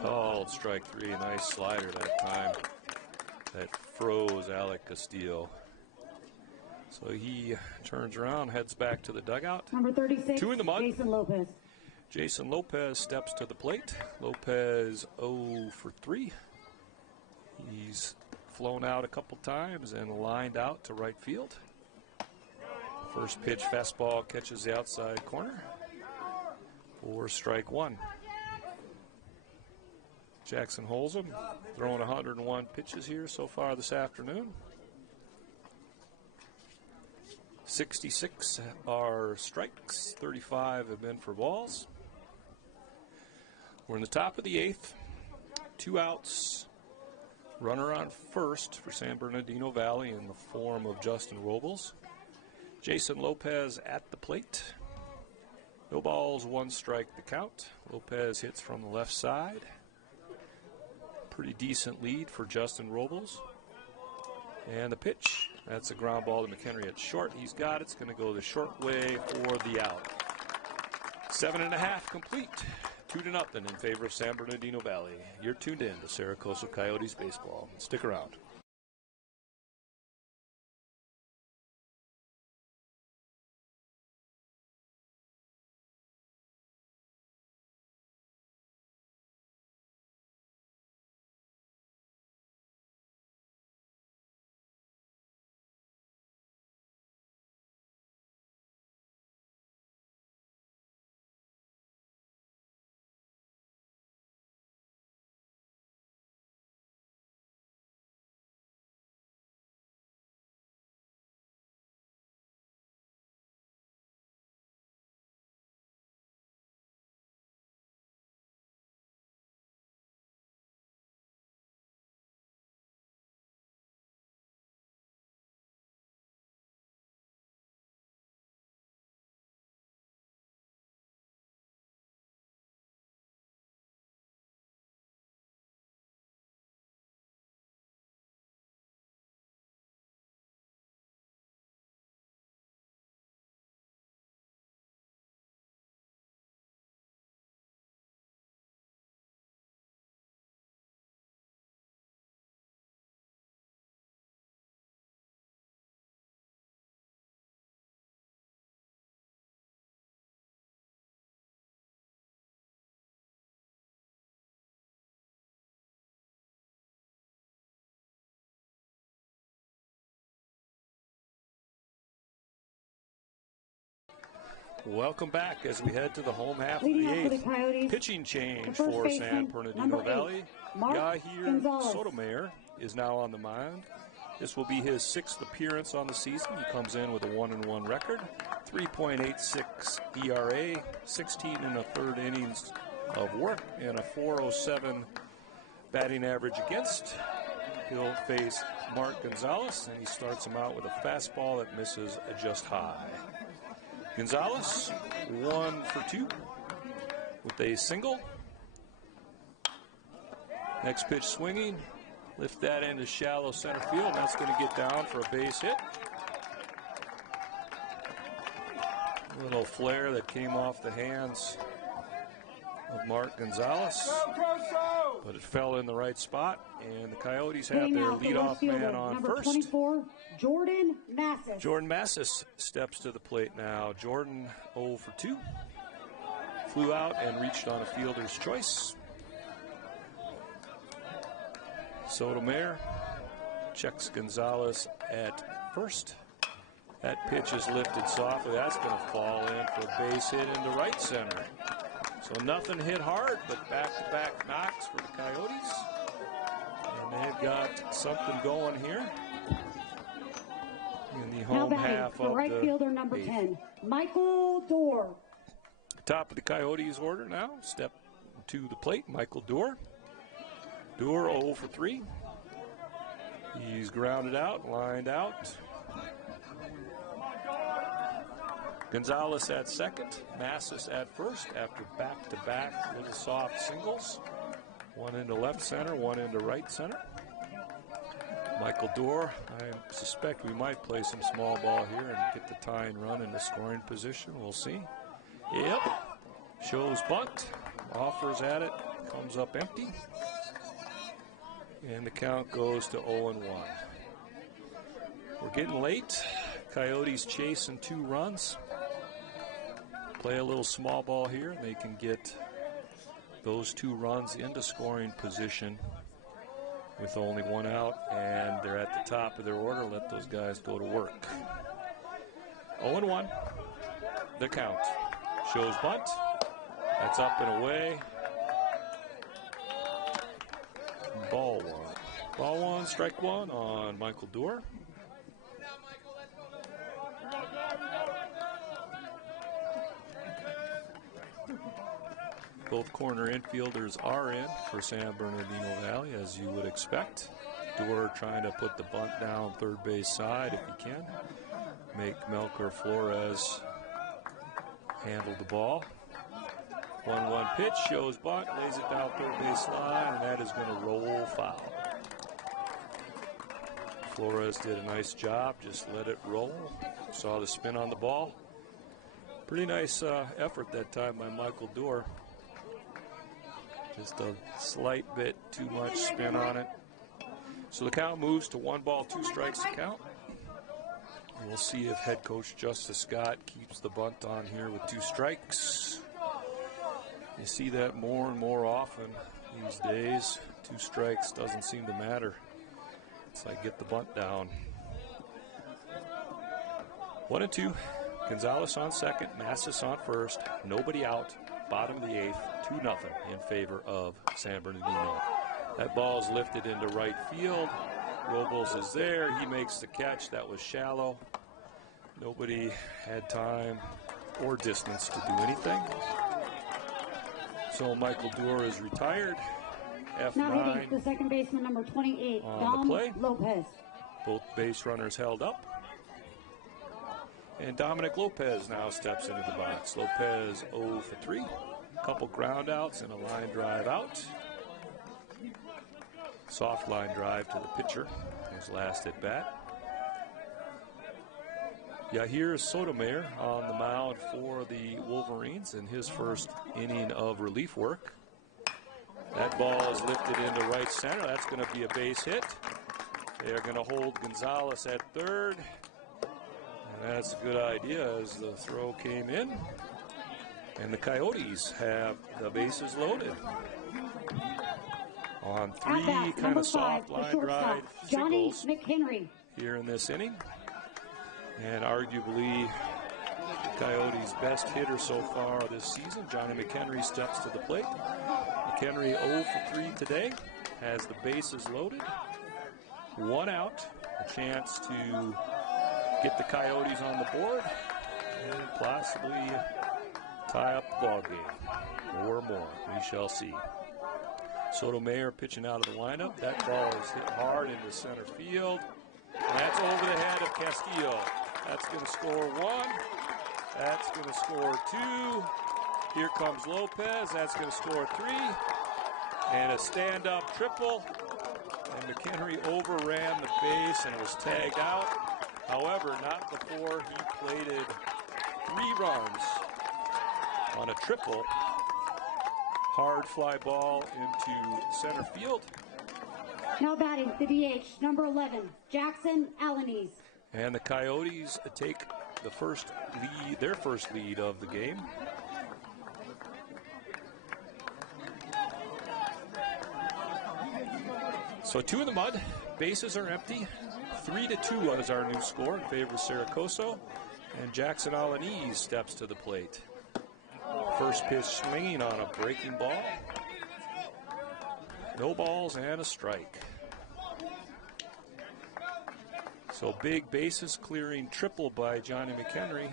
Called strike 3. Nice slider that time. That froze Alec Castillo. So he turns around, heads back to the dugout. Number 36, 2 in the mud. Jason Lopez. Jason Lopez steps to the plate. Lopez 0 for 3. He's flown out a couple times and lined out to right field. First pitch fastball catches the outside corner for strike 1. Jackson Holzum throwing 101 pitches here so far this afternoon. 66 are strikes, 35 have been for balls. We're in the top of the 8th, 2 outs. Runner on first for San Bernardino Valley in the form of Justin Robles. Jason Lopez at the plate. No balls, 1 strike the count. Lopez hits from the left side. Pretty decent lead for Justin Robles. And the pitch, that's a ground ball to Mchenry at short. He's got it. It's going to go the short way for the out. 7.5 complete. 2-0 in favor of San Bernardino Valley. You're tuned in to Coso Coyotes baseball. Stick around. Welcome back as we head to the home half Leading of the off for eighth. the Coyotes, Pitching change the first for baseman, San Bernardino number 8, Valley. Mark Yahir Gonzalez. Sotomayor is now on the mound. This will be his 6th appearance on the season. He comes in with a 1-1 record, 3.86 ERA, 16 1/3 innings of work, and a 4.07 batting average against. He'll face Mark Gonzalez, and he starts him out with a fastball that misses just high. Gonzalez, 1 for 2 with a single. Next pitch swinging. Lift that into shallow center field. That's going to get down for a base hit. A little flare that came off the hands of Mark Gonzalez. But it fell in the right spot, and the Coyotes have their leadoff man on number first. 24, Jordan Massis. Jordan Massis steps to the plate now. Jordan 0 for 2. Flew out and reached on a fielder's choice. Sotomayor checks Gonzalez at first. That pitch is lifted softly. That's going to fall in for a base hit into right center. So nothing hit hard, but back-to-back knocks for the Coyotes. And they've got something going here in the home half of the right fielder number 10, Michael Dorr. Top of the Coyotes order now. Step to the plate, Michael Dorr. Dorr 0 for 3. He's grounded out, lined out. Gonzalez at second, Massis at first after back-to-back little soft singles. One into left center, one into right center. Michael Dorr, I suspect we might play some small ball here and get the tying run in the scoring position. We'll see. Yep. Shows bunt, offers at it, comes up empty. And the count goes to 0-1. We're getting late. Coyotes chasing 2 runs. Play a little small ball here, and they can get those 2 runs into scoring position with only 1 out, and they're at the top of their order. Let those guys go to work. 0-1. The count. Shows bunt. That's up and away. Ball 1. Ball 1, strike 1 on Michael Dorr. Both corner infielders are in for San Bernardino Valley, as you would expect. Dorr trying to put the bunt down third base side if he can. Make Melker Flores handle the ball. 1-1 pitch, shows bunt, lays it down third base line, and that is going to roll foul. Flores did a nice job, just let it roll. Saw the spin on the ball. Pretty nice effort that time by Michael Dorr. Just a slight bit too much spin on it. So the count moves to 1 ball, 2 strikes to count. We'll see if head coach Justice Scott keeps the bunt on here with 2 strikes. You see that more and more often these days. 2 strikes doesn't seem to matter. It's like get the bunt down. 1-2. Gonzalez on second, Massis on first. Nobody out. Bottom of the 8th. 2-0 in favor of San Bernardino. That ball is lifted into right field. Robles is there. He makes the catch. That was shallow. Nobody had time or distance to do anything. So Michael Dorr is retired. F9. Now hitting the second baseman, number 28, on the play. Lopez. Both base runners held up. And Dominic Lopez now steps into the box. Lopez 0 for 3. Couple ground outs and a line drive out. Soft line drive to the pitcher, his last at bat. Yahir Sotomayor on the mound for the Wolverines in his first inning of relief work. That ball is lifted into right center. That's going to be a base hit. They're going to hold Gonzalez at third. And that's a good idea as the throw came in. And the Coyotes have the bases loaded. On 3 kind of soft line drive singles Mchenry here in this inning. And arguably Coyotes' best hitter so far this season. Johnny Mchenry steps to the plate. Mchenry 0 for 3 today. Has the bases loaded. 1 out. A chance to get the Coyotes on the board and possibly tie up the ball game. Or more. We shall see. Sotomayor pitching out of the lineup. That ball is hit hard into center field. And that's over the head of Castillo. That's going to score 1. That's going to score 2. Here comes Lopez. That's going to score 3. And a stand-up triple. And Mchenry overran the base and was tagged out. However, not before he plated 3 runs on a triple. Hard fly ball into center field. Now batting the DH, number 11, Jackson Alanis. And the Coyotes take the first lead, their first lead of the game. So 2 in the mud, bases are empty. 3-2 is our new score in favor of Coso. And Jackson Alanis steps to the plate. First pitch swinging on a breaking ball. No balls and a strike. So big bases clearing triple by Johnny Mchenry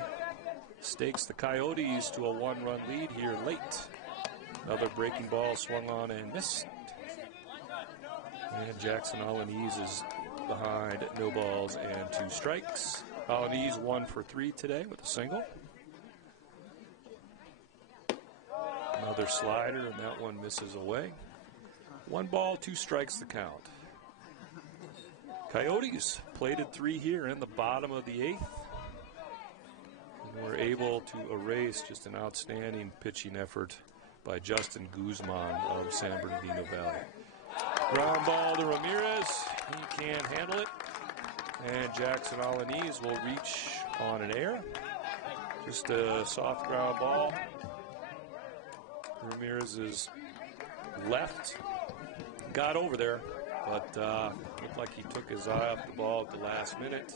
stakes the Coyotes to a 1-run lead here late. Another breaking ball swung on and missed. And Jackson Alanis is behind, no balls and 2 strikes. Alanis 1 for 3 today with a single. Another slider, and that one misses away. 1 ball, 2 strikes the count. Coyotes plated 3 here in the bottom of the 8th. And were able to erase just an outstanding pitching effort by Justin Guzman of San Bernardino Valley. Ground ball to Ramirez. He can't handle it. And Jackson Alanis will reach on an error. Just a soft ground ball. Ramirez's left got over there, but looked like he took his eye off the ball at the last minute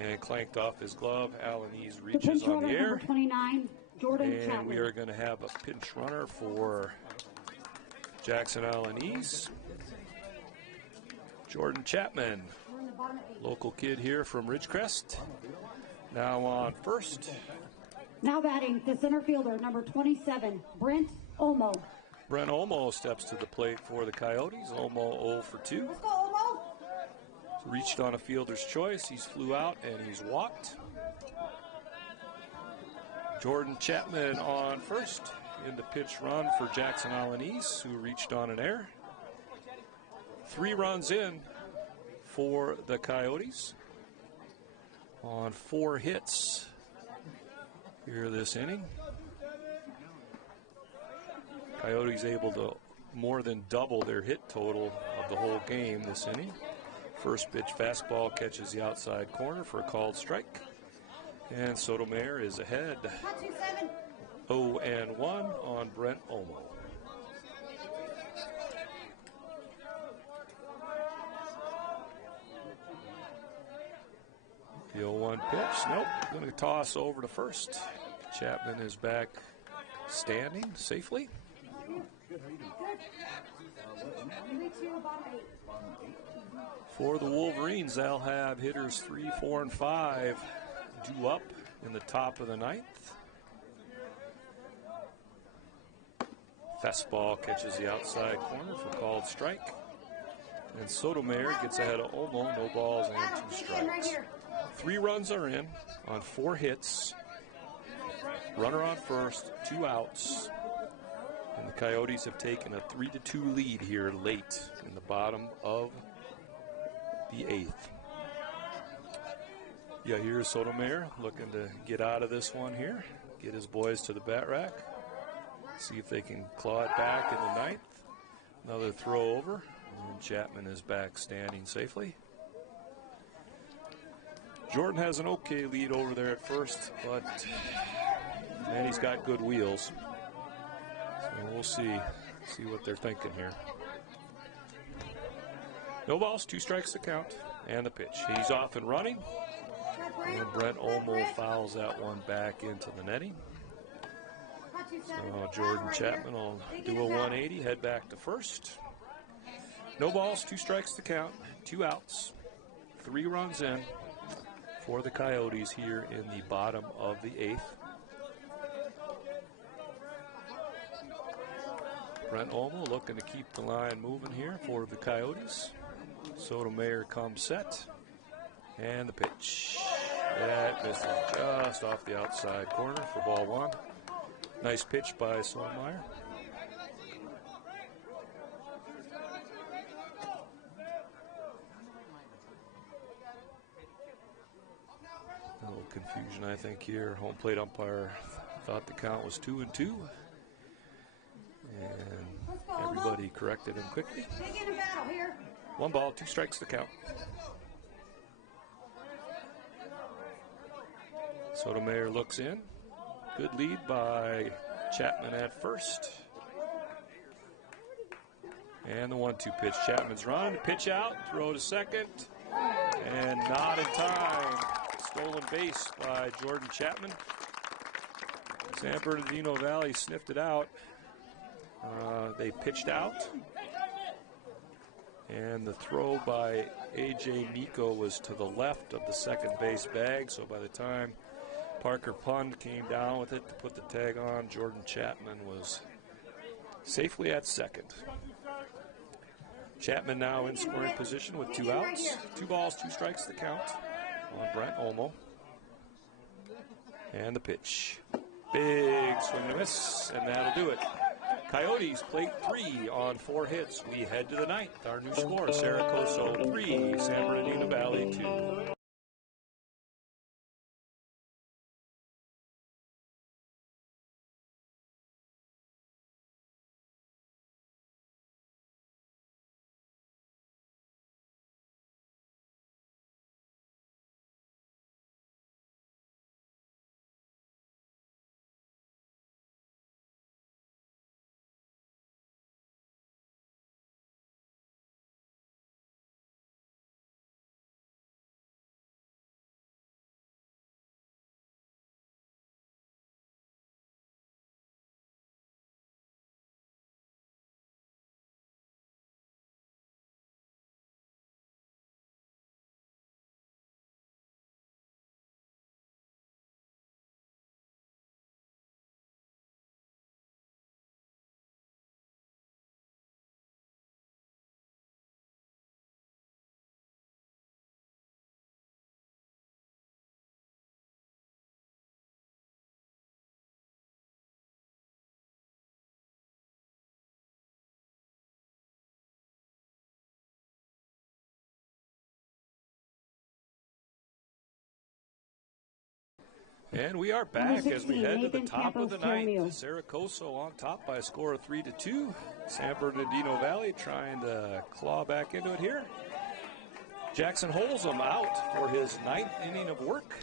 and clanked off his glove. Alanis reaches on the air, 29, and we are going to have a pinch runner for Jackson Alanis. Jordan Chapman, local kid here from Ridgecrest, now on first. Now batting the center fielder, number 27, Brent Olmo. Brent Olmo steps to the plate for the Coyotes. Olmo 0 for 2. Let's go, Olmo. Reached on a fielder's choice. He's flew out and he's walked. Jordan Chapman on first in the pitch run for Jackson Alanis, who reached on an error. 3 runs in for the Coyotes on 4 hits here this inning. Coyotes able to more than double their hit total of the whole game this inning. First pitch fastball catches the outside corner for a called strike. And Sotomayor is ahead 0-1 on Brent Olmo. The 0-1 pitch, nope, going to toss over to first. Chapman is back standing safely. For the Wolverines, they'll have hitters 3, 4, and 5 due up in the top of the 9th. Fastball catches the outside corner for called strike. And Sotomayor gets ahead of Olmo, no balls and 2 strikes. 3 runs are in on 4 hits. Runner on first, 2 outs. And the Coyotes have taken a 3-2 lead here late in the bottom of the 8th. Yeah, here's Sotomayor looking to get out of this one here. Get his boys to the bat rack. See if they can claw it back in the 9th. Another throw over. And Chapman is back standing safely. Jordan has an okay lead over there at first, but man, he's got good wheels. So we'll see what they're thinking here. No balls, 2 strikes to count, and the pitch. He's off and running. And Brent Olmo fouls that one back into the netting. So Jordan Chapman will do a 180, head back to first. No balls, 2 strikes to count, 2 outs, 3 runs in for the Coyotes here in the bottom of the 8th. Brent Olmo looking to keep the line moving here for the Coyotes. Sotomayor comes set. And the pitch. That misses just off the outside corner for ball 1. Nice pitch by Sotomayor. A little confusion, I think, here. Home plate umpire thought the count was 2-2. And everybody corrected him quickly. 1 ball, 2 strikes to count. Sotomayor looks in. Good lead by Chapman at first. And the 1-2 pitch. Chapman's run, pitch out, throw to second. And not in time. Stolen base by Jordan Chapman. San Bernardino Valley sniffed it out. They pitched out. And the throw by A.J. Nico was to the left of the second base bag. So by the time Parker Pund came down with it to put the tag on, Jordan Chapman was safely at second. Chapman now in scoring position with 2 outs. 2 balls, 2 strikes to count on Brent Olmo. And the pitch. Big swing and a miss, and that'll do it. Coyotes plate 3 on 4 hits. We head to the 9th. Our new score, Coso 3, San Bernardino Valley 2. And we are back as we head to the top of the 9th. Coso on top by a score of 3-2. San Bernardino Valley trying to claw back into it here. Jackson Holzum out for his 9th inning of work.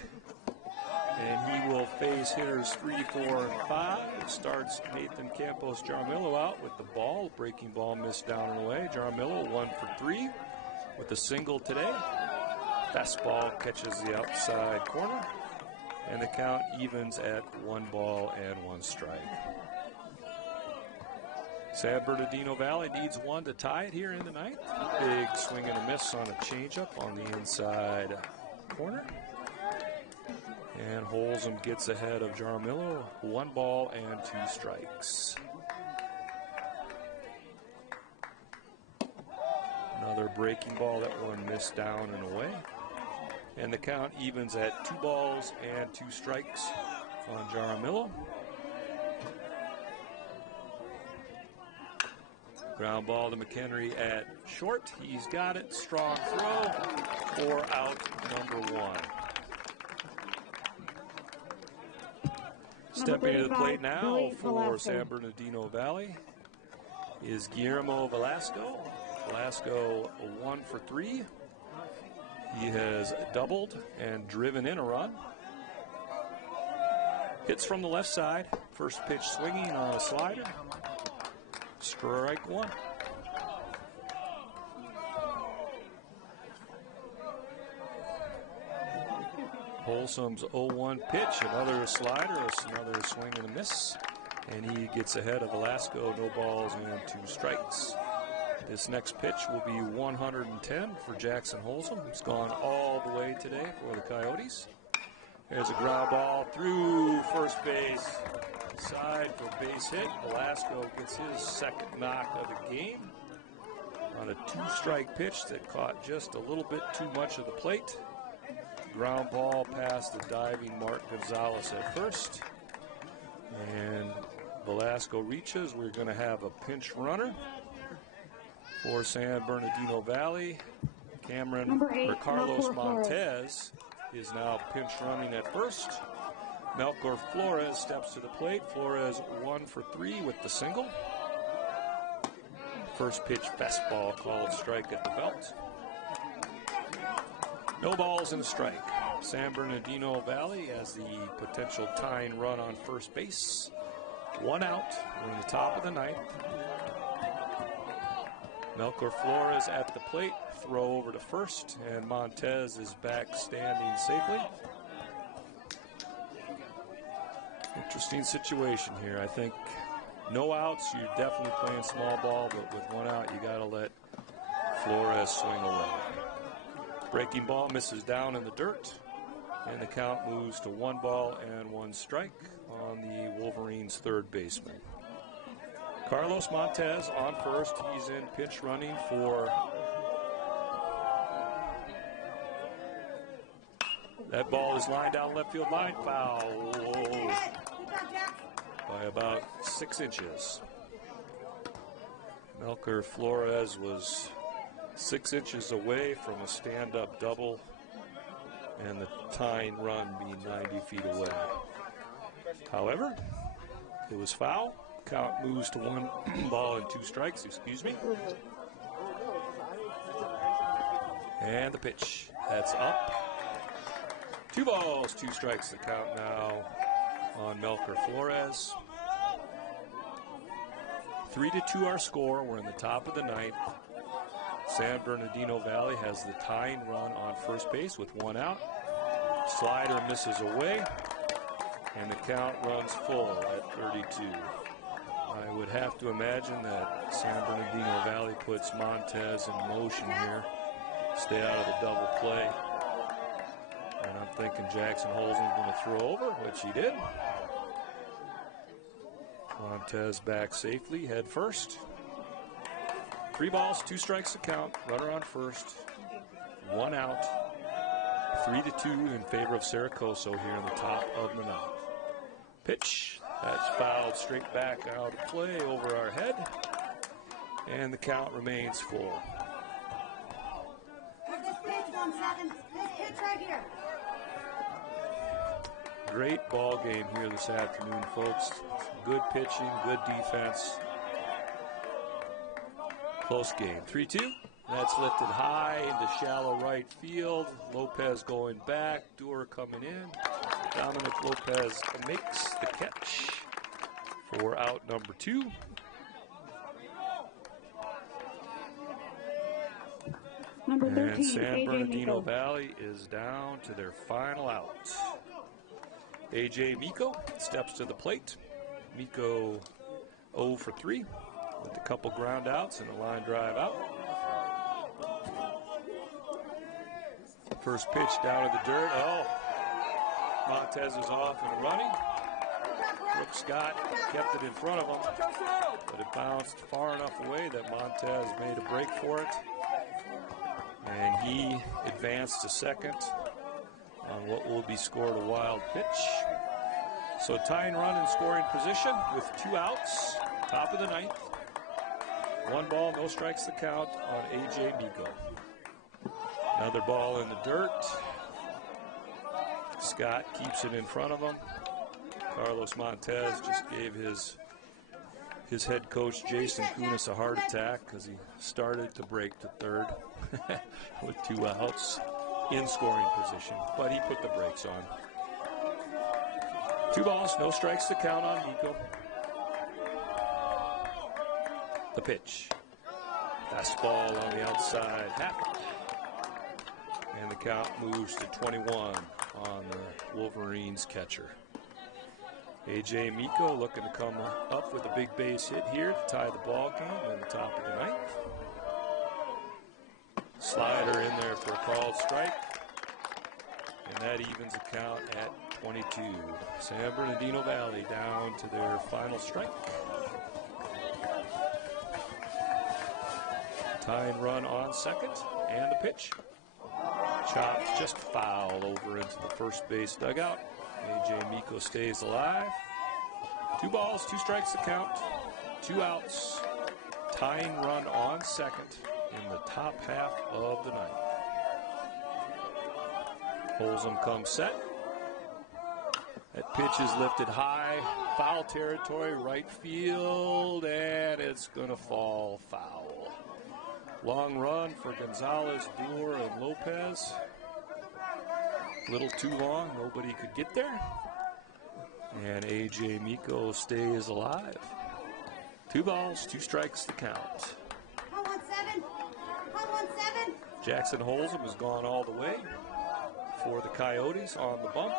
And he will face hitters 3, 4, and 5. Starts Nathan Campos Jaramillo out with the ball. Breaking ball missed down and away. Jaramillo 1 for 3 with a single today. Fastball catches the outside corner. And the count evens at 1 ball and 1 strike. San Bernardino Valley needs 1 to tie it here in the 9th. Big swing and a miss on a changeup on the inside corner. And Holzum gets ahead of Jaramillo. 1 ball and 2 strikes. Another breaking ball, that one missed down and away. And the count evens at 2 balls and 2 strikes on Jaramillo. Ground ball to Mchenry at short. He's got it. Strong throw for out number 1. Stepping to the plate now for San Bernardino Valley is Guillermo Velasco. Velasco 1 for 3. He has doubled and driven in a run. Hits from the left side. First pitch swinging on a slider. Strike 1. Wholesome's 0-1 pitch, another slider, another swing and a miss. And he gets ahead of Velasco, no balls and 2 strikes. This next pitch will be 110 for Jackson Wholesome, who's gone all the way today for the Coyotes. There's a ground ball through first base. Side for base hit. Velasco gets his second knock of the game on a 2-strike pitch that caught just a little bit too much of the plate. Ground ball past the diving Mark Gonzalez at first. And Velasco reaches. We're going to have a pinch runner for San Bernardino Valley. Carlos Montez is now pinch running at first. Melchor Flores steps to the plate. Flores 1 for 3 with the single. First pitch fastball called strike at the belt. No balls and a strike. San Bernardino Valley has the potential tying run on first base. 1 out. We're in the top of the 9th. Melchor Flores at the plate. Throw over to first, and Montez is back standing safely. Interesting situation here. I think no outs, you're definitely playing small ball, but with 1 out, you got to let Flores swing away. Breaking ball misses down in the dirt, and the count moves to 1 ball and 1 strike on the Wolverines' third baseman. Carlos Montez on first. He's in pitch running for... That ball is lined down left field line. Foul by about 6 inches. Melchor Flores was 6 inches away from a stand-up double, and the tying run being 90 feet away. However, it was foul. Count moves to 1 ball and 2 strikes, excuse me. And the pitch. That's up. 2 balls, 2 strikes the count now on Melchor Flores. 3-2 our score. We're in the top of the 9th. San Bernardino Valley has the tying run on first base with 1 out. Slider misses away, and the count runs full at 32. I would have to imagine that San Bernardino Valley puts Montez in motion here. Stay out of the double play. And I'm thinking Jackson Holzen's going to throw over, which he did. Montez back safely, head first. 3 balls, 2 strikes to count. Runner on first. 1 out. 3-2 in favor of Coso here in the top of the 9th. Pitch. That's fouled straight back out of play over our head. And the count remains full. This pitch on 7. This pitch right here. Great ball game here this afternoon, folks. Good pitching, good defense. Close game. 3-2. That's lifted high into shallow right field. Lopez going back. Dewar coming in. Dominic Lopez makes the catch for out number 2. Number 13, and San Bernardino Miko. Valley is down to their final out. A.J. Miko steps to the plate. Miko 0 for 3 with a couple ground outs and a line drive out. First pitch down to the dirt. Oh, Montez is off and running. Brooks Scott kept it in front of him, but it bounced far enough away that Montez made a break for it. And he advanced to second on what will be scored a wild pitch. So tying run in scoring position with 2 outs, top of the 9th. 1 ball, no strikes to count on A.J. Miko. Another ball in the dirt. Scott keeps it in front of him. Carlos Montez just gave his head coach Jason Kunis a heart attack because he started to break to third with 2 outs in scoring position, but he put the brakes on. 2 balls, no strikes to count on Miko. The pitch. Fastball on the outside, half. And the count moves to 21. on the Wolverines catcher. A.J. Miko looking to come up with a big base hit here to tie the ball game in the top of the ninth. Slider in there for a called strike. And that evens the count at 22. San Bernardino Valley down to their final strike. Tying run on second, and the pitch. Chopped just foul over into the first base dugout. A.J. Miko stays alive. 2 balls, 2 strikes to count. 2 outs. Tying run on second in the top half of the ninth. Holzum comes set. That pitch is lifted high. Foul territory, right field, and it's going to fall foul. Long run for Gonzalez, Duel, and Lopez. A little too long, nobody could get there. And A.J. Miko stays alive. 2 balls, 2 strikes to count. 1-1-7. Jackson Holzum has gone all the way for the Coyotes on the bump.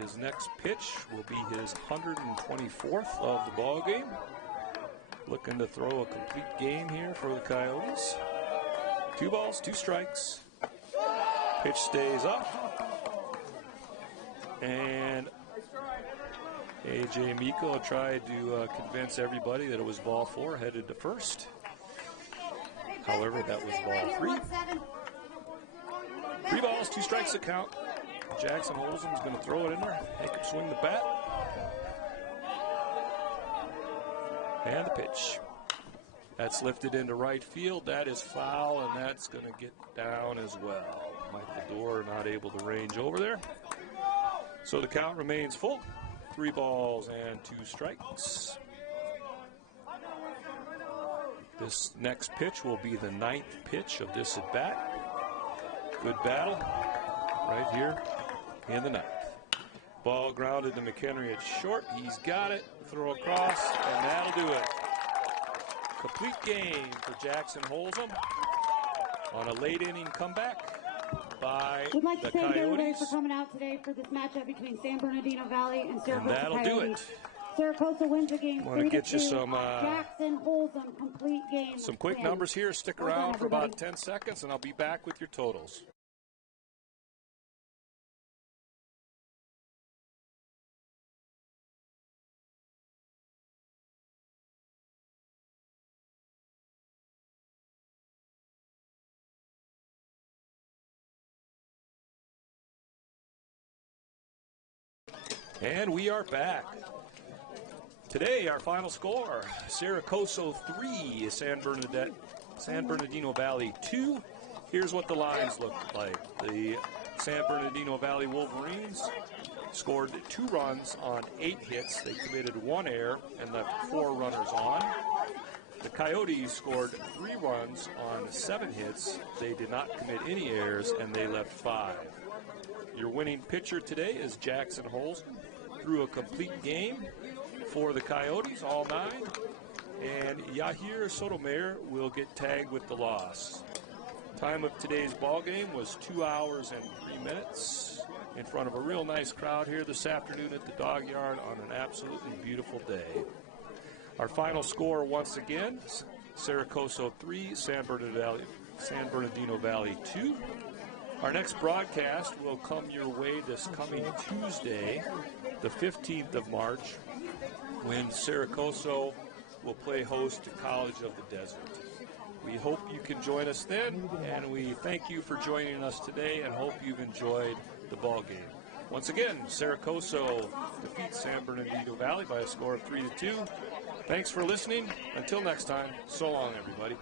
His next pitch will be his 124th of the ball game. Looking to throw a complete game here for the Coyotes. 2 balls, 2 strikes. Pitch stays up. And A.J. Miko tried to convince everybody that it was ball 4, headed to first. However, that was ball 3. 3 balls, 2 strikes to count. Jackson Holzum is going to throw it in there. Make him swing the bat. And the pitch. That's lifted into right field. That is foul, and that's going to get down as well. Michael Dorr not able to range over there. So the count remains full. 3 balls and 2 strikes. This next pitch will be the 9th pitch of this at bat. Good battle right here in the 9th. Ball grounded to Mchenry at short. He's got it. Throw across, and that'll do it. Complete game for Jackson Holzum on a late inning comeback by We'd like to the thank everybody Coyotes. for coming out today for this matchup between San Bernardino Valley and Saracosa And that'll Coyotes. do it. Saracosa wins the game. Want to get you 3-2. some Jackson Holzum complete game. quick win. numbers here. Stick Well done, around for about everybody. 10 seconds, and I'll be back with your totals. And we are back. Today, our final score, Saracosa 3, San Bernardino Valley 2. Here's what the lines look like. The San Bernardino Valley Wolverines scored 2 runs on 8 hits. They committed 1 error and left 4 runners on. The Coyotes scored 3 runs on 7 hits. They did not commit any errors, and they left 5. Your winning pitcher today is Jackson Holzum. Threw a complete game for the Coyotes, all 9. And Yahir Sotomayor will get tagged with the loss. Time of today's ball game was 2 hours and 3 minutes in front of a real nice crowd here this afternoon at the Dog Yard on an absolutely beautiful day. Our final score once again, Saracosa 3, San Bernardino Valley 2. Our next broadcast will come your way this coming Tuesday, the 15th of March, when Saracosa will play host to College of the Desert. We hope you can join us then, and we thank you for joining us today and hope you've enjoyed the ball game. Once again, Saracosa defeats San Bernardino Valley by a score of 3-2. Thanks for listening. Until next time, so long, everybody.